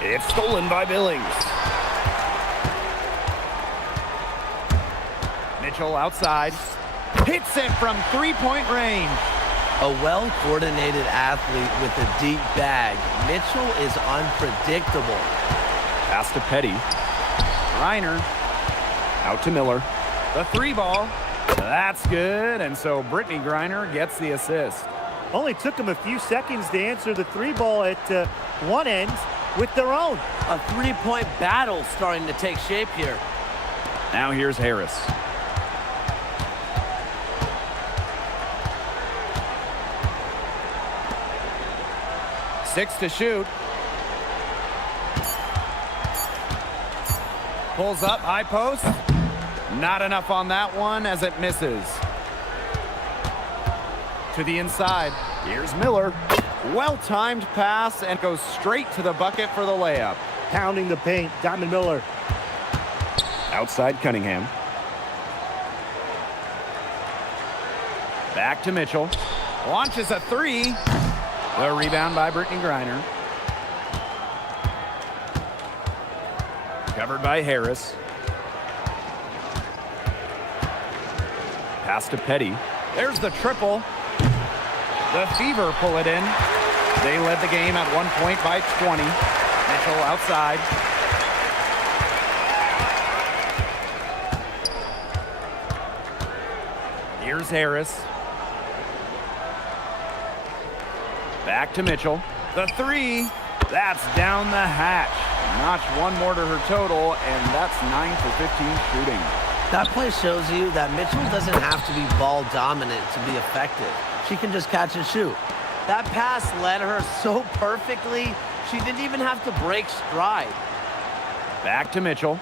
It's stolen by Billings. Mitchell outside. Hits it from three-point range. A well-coordinated athlete with a deep bag. Mitchell is unpredictable. Pass to Petty. Reiner. Out to Miller. The three ball. That's good. And so Brittany Griner gets the assist. Only took them a few seconds to answer the three ball at one end with their own. A three-point battle starting to take shape here. Now here's Harris. Six to shoot. Pulls up, high post. Not enough on that one as it misses. To the inside. Here's Miller. Well-timed pass and goes straight to the bucket for the layup. Pounding the paint, Diamond Miller. Outside Cunningham. Back to Mitchell. Launches a three. The rebound by Brittany Griner. Covered by Harris. Pass to Petty. There's the triple. The Fever pull it in. They led the game at 1 point by 20. Mitchell outside. Here's Harris. Back to Mitchell. The three. That's down the hatch. Notch one more to her total, and that's 9 for 15 shooting. That play shows you that Mitchell doesn't have to be ball dominant to be effective. She can just catch and shoot. That pass led her so perfectly, she didn't even have to break stride. Back to Mitchell.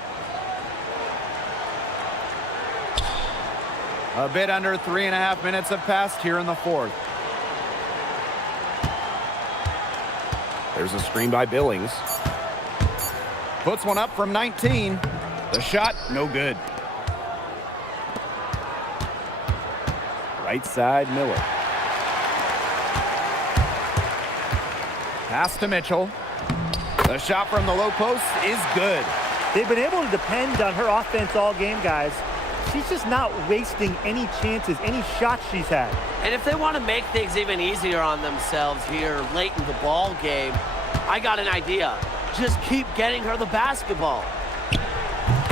A bit under 3.5 minutes have passed here in the fourth. There's a screen by Billings. Puts one up from 19. The shot, no good. Right side, Miller. Pass to Mitchell. The shot from the low post is good. They've been able to depend on her offense all game, guys. She's just not wasting any chances, any shots she's had. And if they want to make things even easier on themselves here late in the ball game, I got an idea. Just keep getting her the basketball.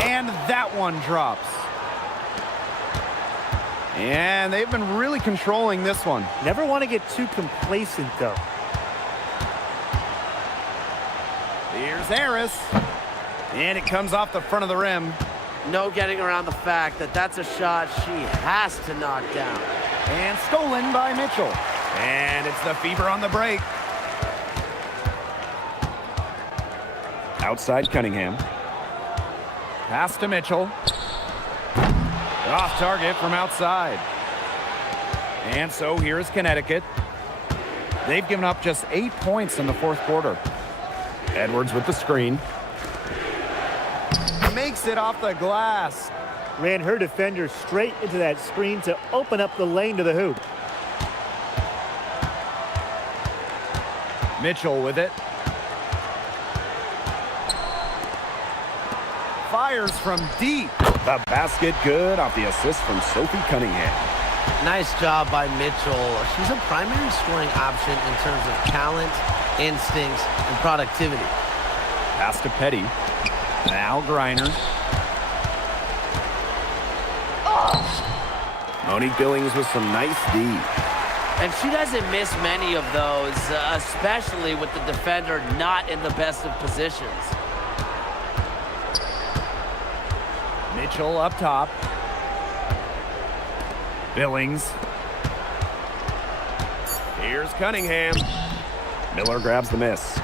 And that one drops. And they've been really controlling this one. Never want to get too complacent, though. Here's Harris. And it comes off the front of the rim. No getting around the fact that that's a shot she has to knock down. And stolen by Mitchell. And it's the Fever on the break. Outside Cunningham. Pass to Mitchell. Off target from outside. And so here's Connecticut. They've given up just 8 points in the fourth quarter. Edwards with the screen. Makes it off the glass. Ran her defender straight into that screen to open up the lane to the hoop. Mitchell with it. Fires from deep. The basket good off the assist from Sophie Cunningham. Nice job by Mitchell. She's a primary scoring option in terms of talent, instincts, and productivity. Pass to Petty. Now Griner. Monique Billings with some nice D. And she doesn't miss many of those, especially with the defender not in the best of positions. Mitchell up top. Billings. Here's Cunningham. Miller grabs the miss.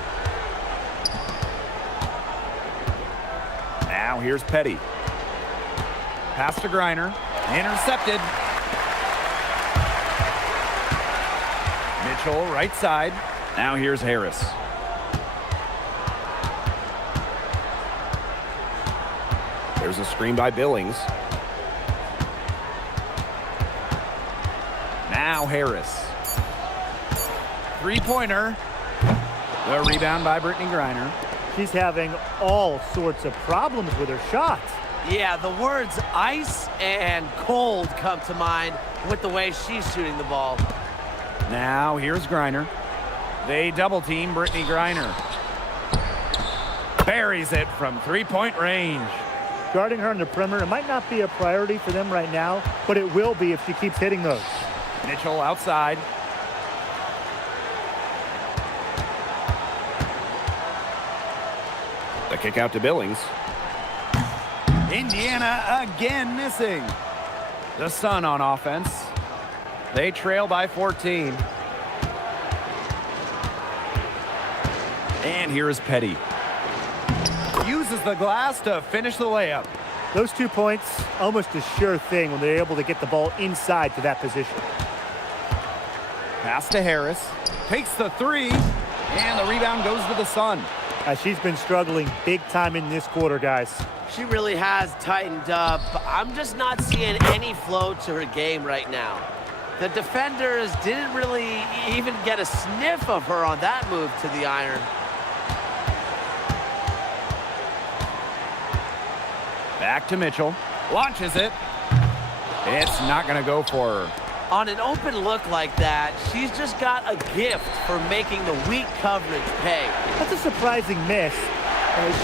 Now here's Petty. Pass to Griner. Intercepted. Mitchell right side. Now here's Harris. There's a screen by Billings. Now Harris. Three-pointer. The rebound by Brittany Griner. She's having all sorts of problems with her shots. Yeah, the words ice and cold come to mind with the way she's shooting the ball. Now here's Griner. They double-team Brittany Griner. Buries it from three-point range. Guarding her on the perimeter might not be a priority for them right now, but it will be if she keeps hitting those. Mitchell outside. The kick out to Billings. Indiana again missing. The Sun on offense. They trail by 14. And here's Petty. Uses the glass to finish the layup. Those 2 points, almost a sure thing when they're able to get the ball inside to that position. Pass to Harris. Takes the three. And the rebound goes to the Sun. She's been struggling big time in this quarter, guys. She really has tightened up. I'm just not seeing any flow to her game right now. The defenders didn't really even get a sniff of her on that move to the iron. Back to Mitchell. Launches it. It's not going to go for her. On an open look like that, she's just got a gift for making the weak coverage pay. That's a surprising miss.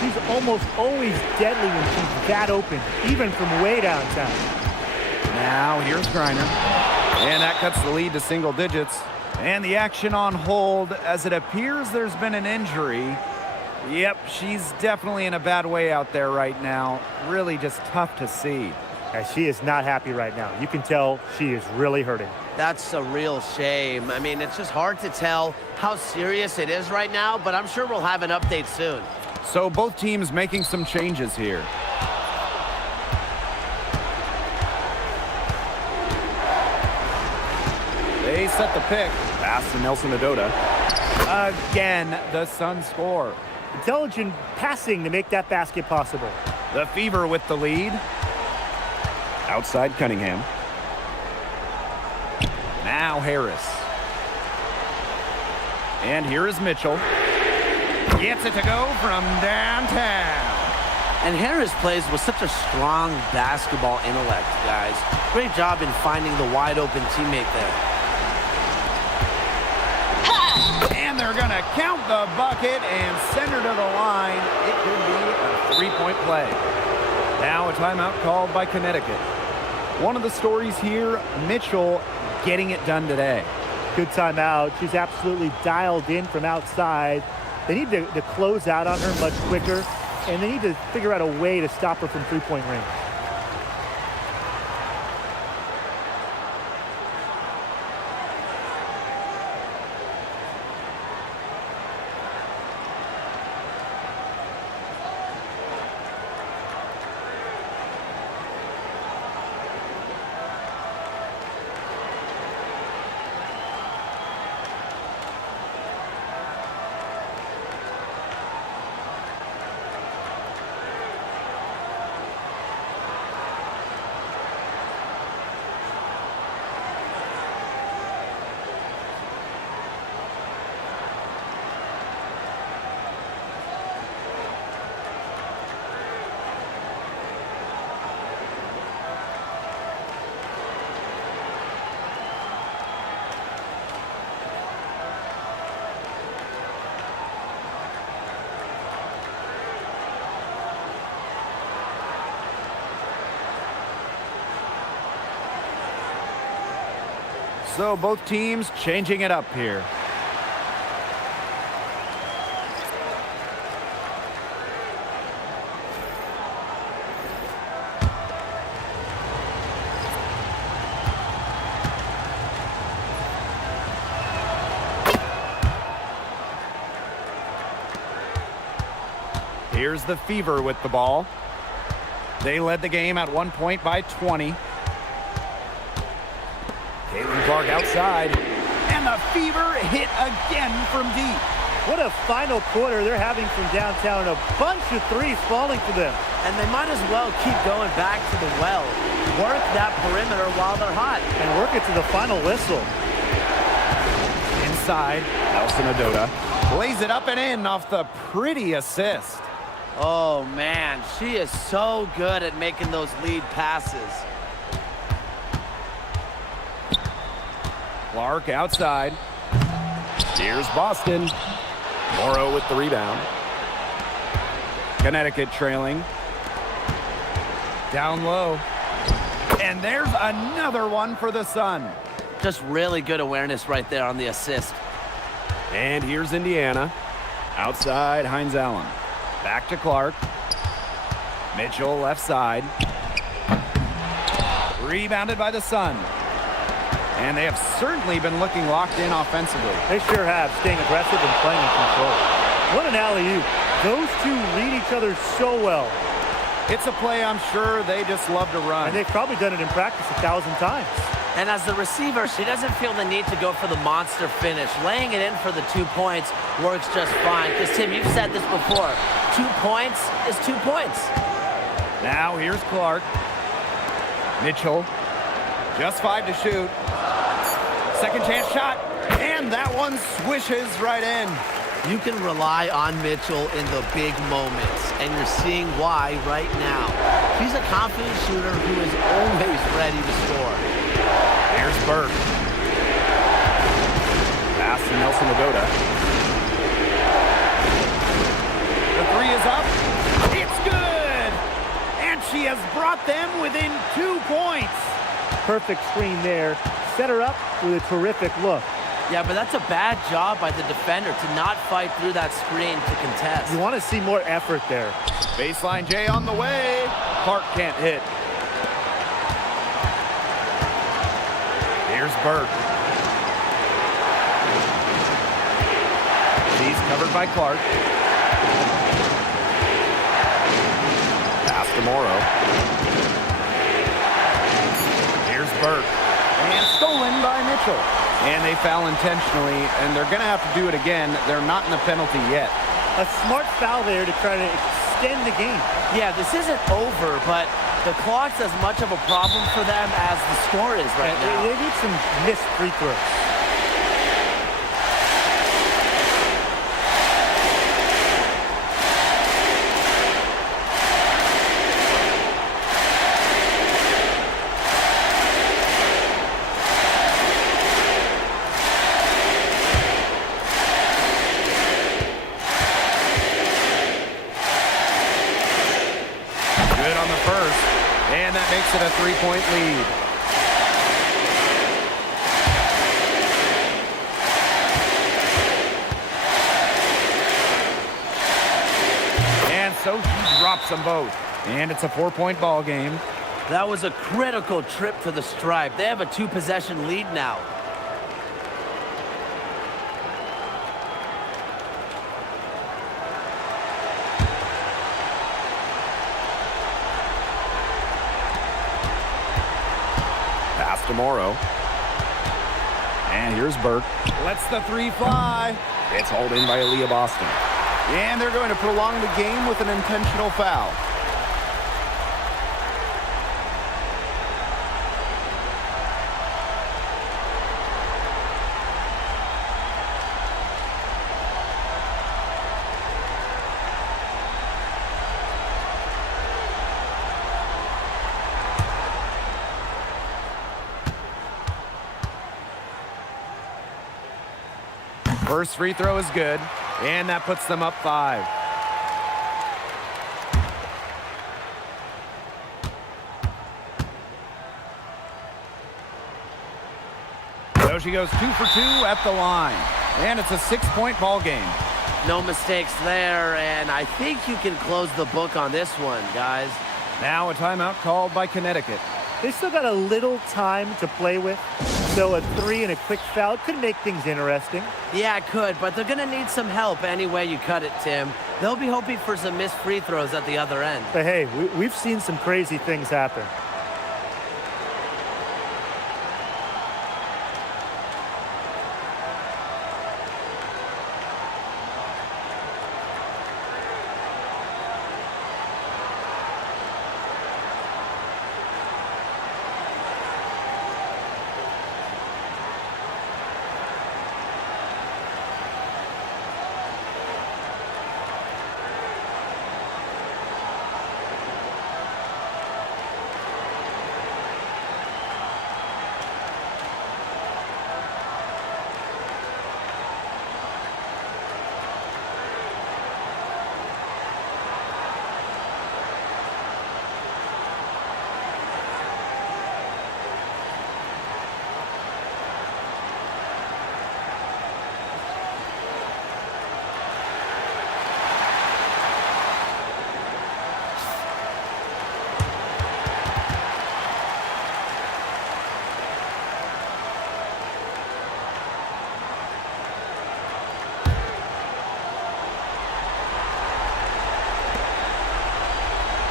She's almost always deadly when she's that open, even from way downtown. Now here's Griner. And that cuts the lead to single digits. And the action on hold as it appears there's been an injury. Yep, she's definitely in a bad way out there right now. Really just tough to see. She is not happy right now. You can tell she is really hurting. That's a real shame. I mean, it's just hard to tell how serious it is right now, but I'm sure we'll have an update soon. So both teams making some changes here. They set the pick. Pass to Nelson Adota. Again, the Suns score. Intelligent passing to make that basket possible. The Fever with the lead. Outside Cunningham. Now Harris. And here is Mitchell. Gets it to go from downtown. And Harris plays with such a strong basketball intellect, guys. Great job in finding the wide open teammate there. And they're going to count the bucket and send her to the line. It could be a three-point play. Now a timeout called by Connecticut. One of the stories here, Mitchell getting it done today. Good timeout. She's absolutely dialed in from outside. They need to close out on her much quicker, and they need to figure out a way to stop her from three-point range. So both teams changing it up here. Here's the Fever with the ball. They led the game at 1 point by 20. Caitlin Clark outside. And the Fever hit again from deep. What a final quarter they're having from downtown. A bunch of threes falling for them. And they might as well keep going back to the well. Work that perimeter while they're hot. And work it to the final whistle. Inside, Nelson Adota lays it up and in off the pretty assist. Oh, man, she is so good at making those lead passes. Clark outside. Here's Boston. Morrow with the rebound. Connecticut trailing. Down low. And there's another one for the Sun. Just really good awareness right there on the assist. And here's Indiana. Outside, Hines Allen. Back to Clark. Mitchell left side. Rebounded by the Sun. And they have certainly been looking locked in offensively. They sure have, staying aggressive and playing in control. What an alley-oop. Those two read each other so well. It's a play I'm sure they just love to run. And they've probably done it in practice 1,000 times. And as the receiver, she doesn't feel the need to go for the monster finish. Laying it in for the 2 points works just fine. Because, Tim, you've said this before. 2 points is 2 points. Now here's Clark. Mitchell. Just 5 to shoot. Second chance shot. And that one swishes right in. You can rely on Mitchell in the big moments, and you're seeing why right now. She's a confident shooter who is always ready to score. Here's Burke. Pass to Nelson Agoda. The three is up. It's good! And she has brought them within 2 points. Perfect screen there. Set her up with a terrific look. Yeah, but that's a bad job by the defender to not fight through that screen to contest. You want to see more effort there. Baseline J on the way. Clark can't hit. Here's Burke. She's covered by Clark. Pass to Morrow. Here's Burke. And stolen by Mitchell. And they foul intentionally, and they're going to have to do it again. They're not in the penalty yet. A smart foul there to try to extend the game. Yeah, this isn't over, but the clock's as much of a problem for them as the score is right now. They need some missed free throws. Good on the first, and that makes it a 3-point lead. And so she drops them both, and it's a 4-point ball game. That was a critical trip to the stripe. They have a 2-possession lead now. Pass to Morrow. And here's Burke. Lets the three fly. It's hauled in by Aaliyah Boston. And they're going to prolong the game with an intentional foul. First free throw is good, and that puts them up 5. So she goes 2 for 2 at the line, and it's a 6-point ball game. No mistakes there, and I think you can close the book on this one, guys. Now a timeout called by Connecticut. They still got a little time to play with, so a 3 and a quick foul could make things interesting. Yeah, it could, but they're going to need some help any way you cut it, Tim. They'll be hoping for some missed free throws at the other end. But hey, we've seen some crazy things happen.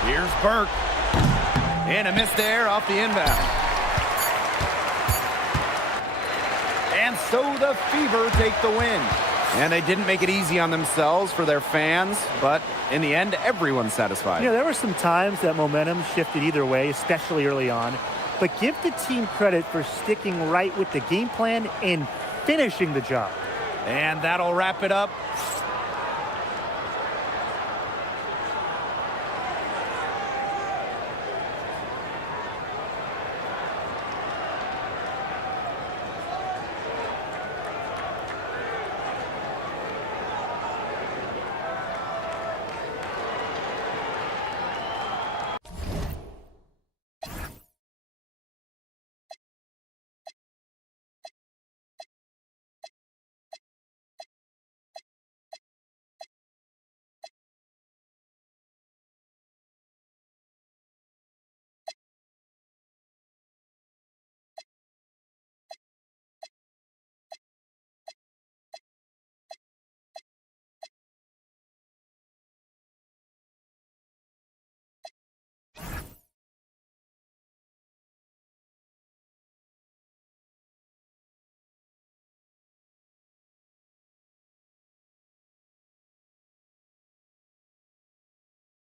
Here's Burke. And a miss there off the inbound. And so the Fever take the win. And they didn't make it easy on themselves for their fans, but in the end, everyone's satisfied. You know, there were some times that momentum shifted either way, especially early on. But give the team credit for sticking right with the game plan and finishing the job. And that'll wrap it up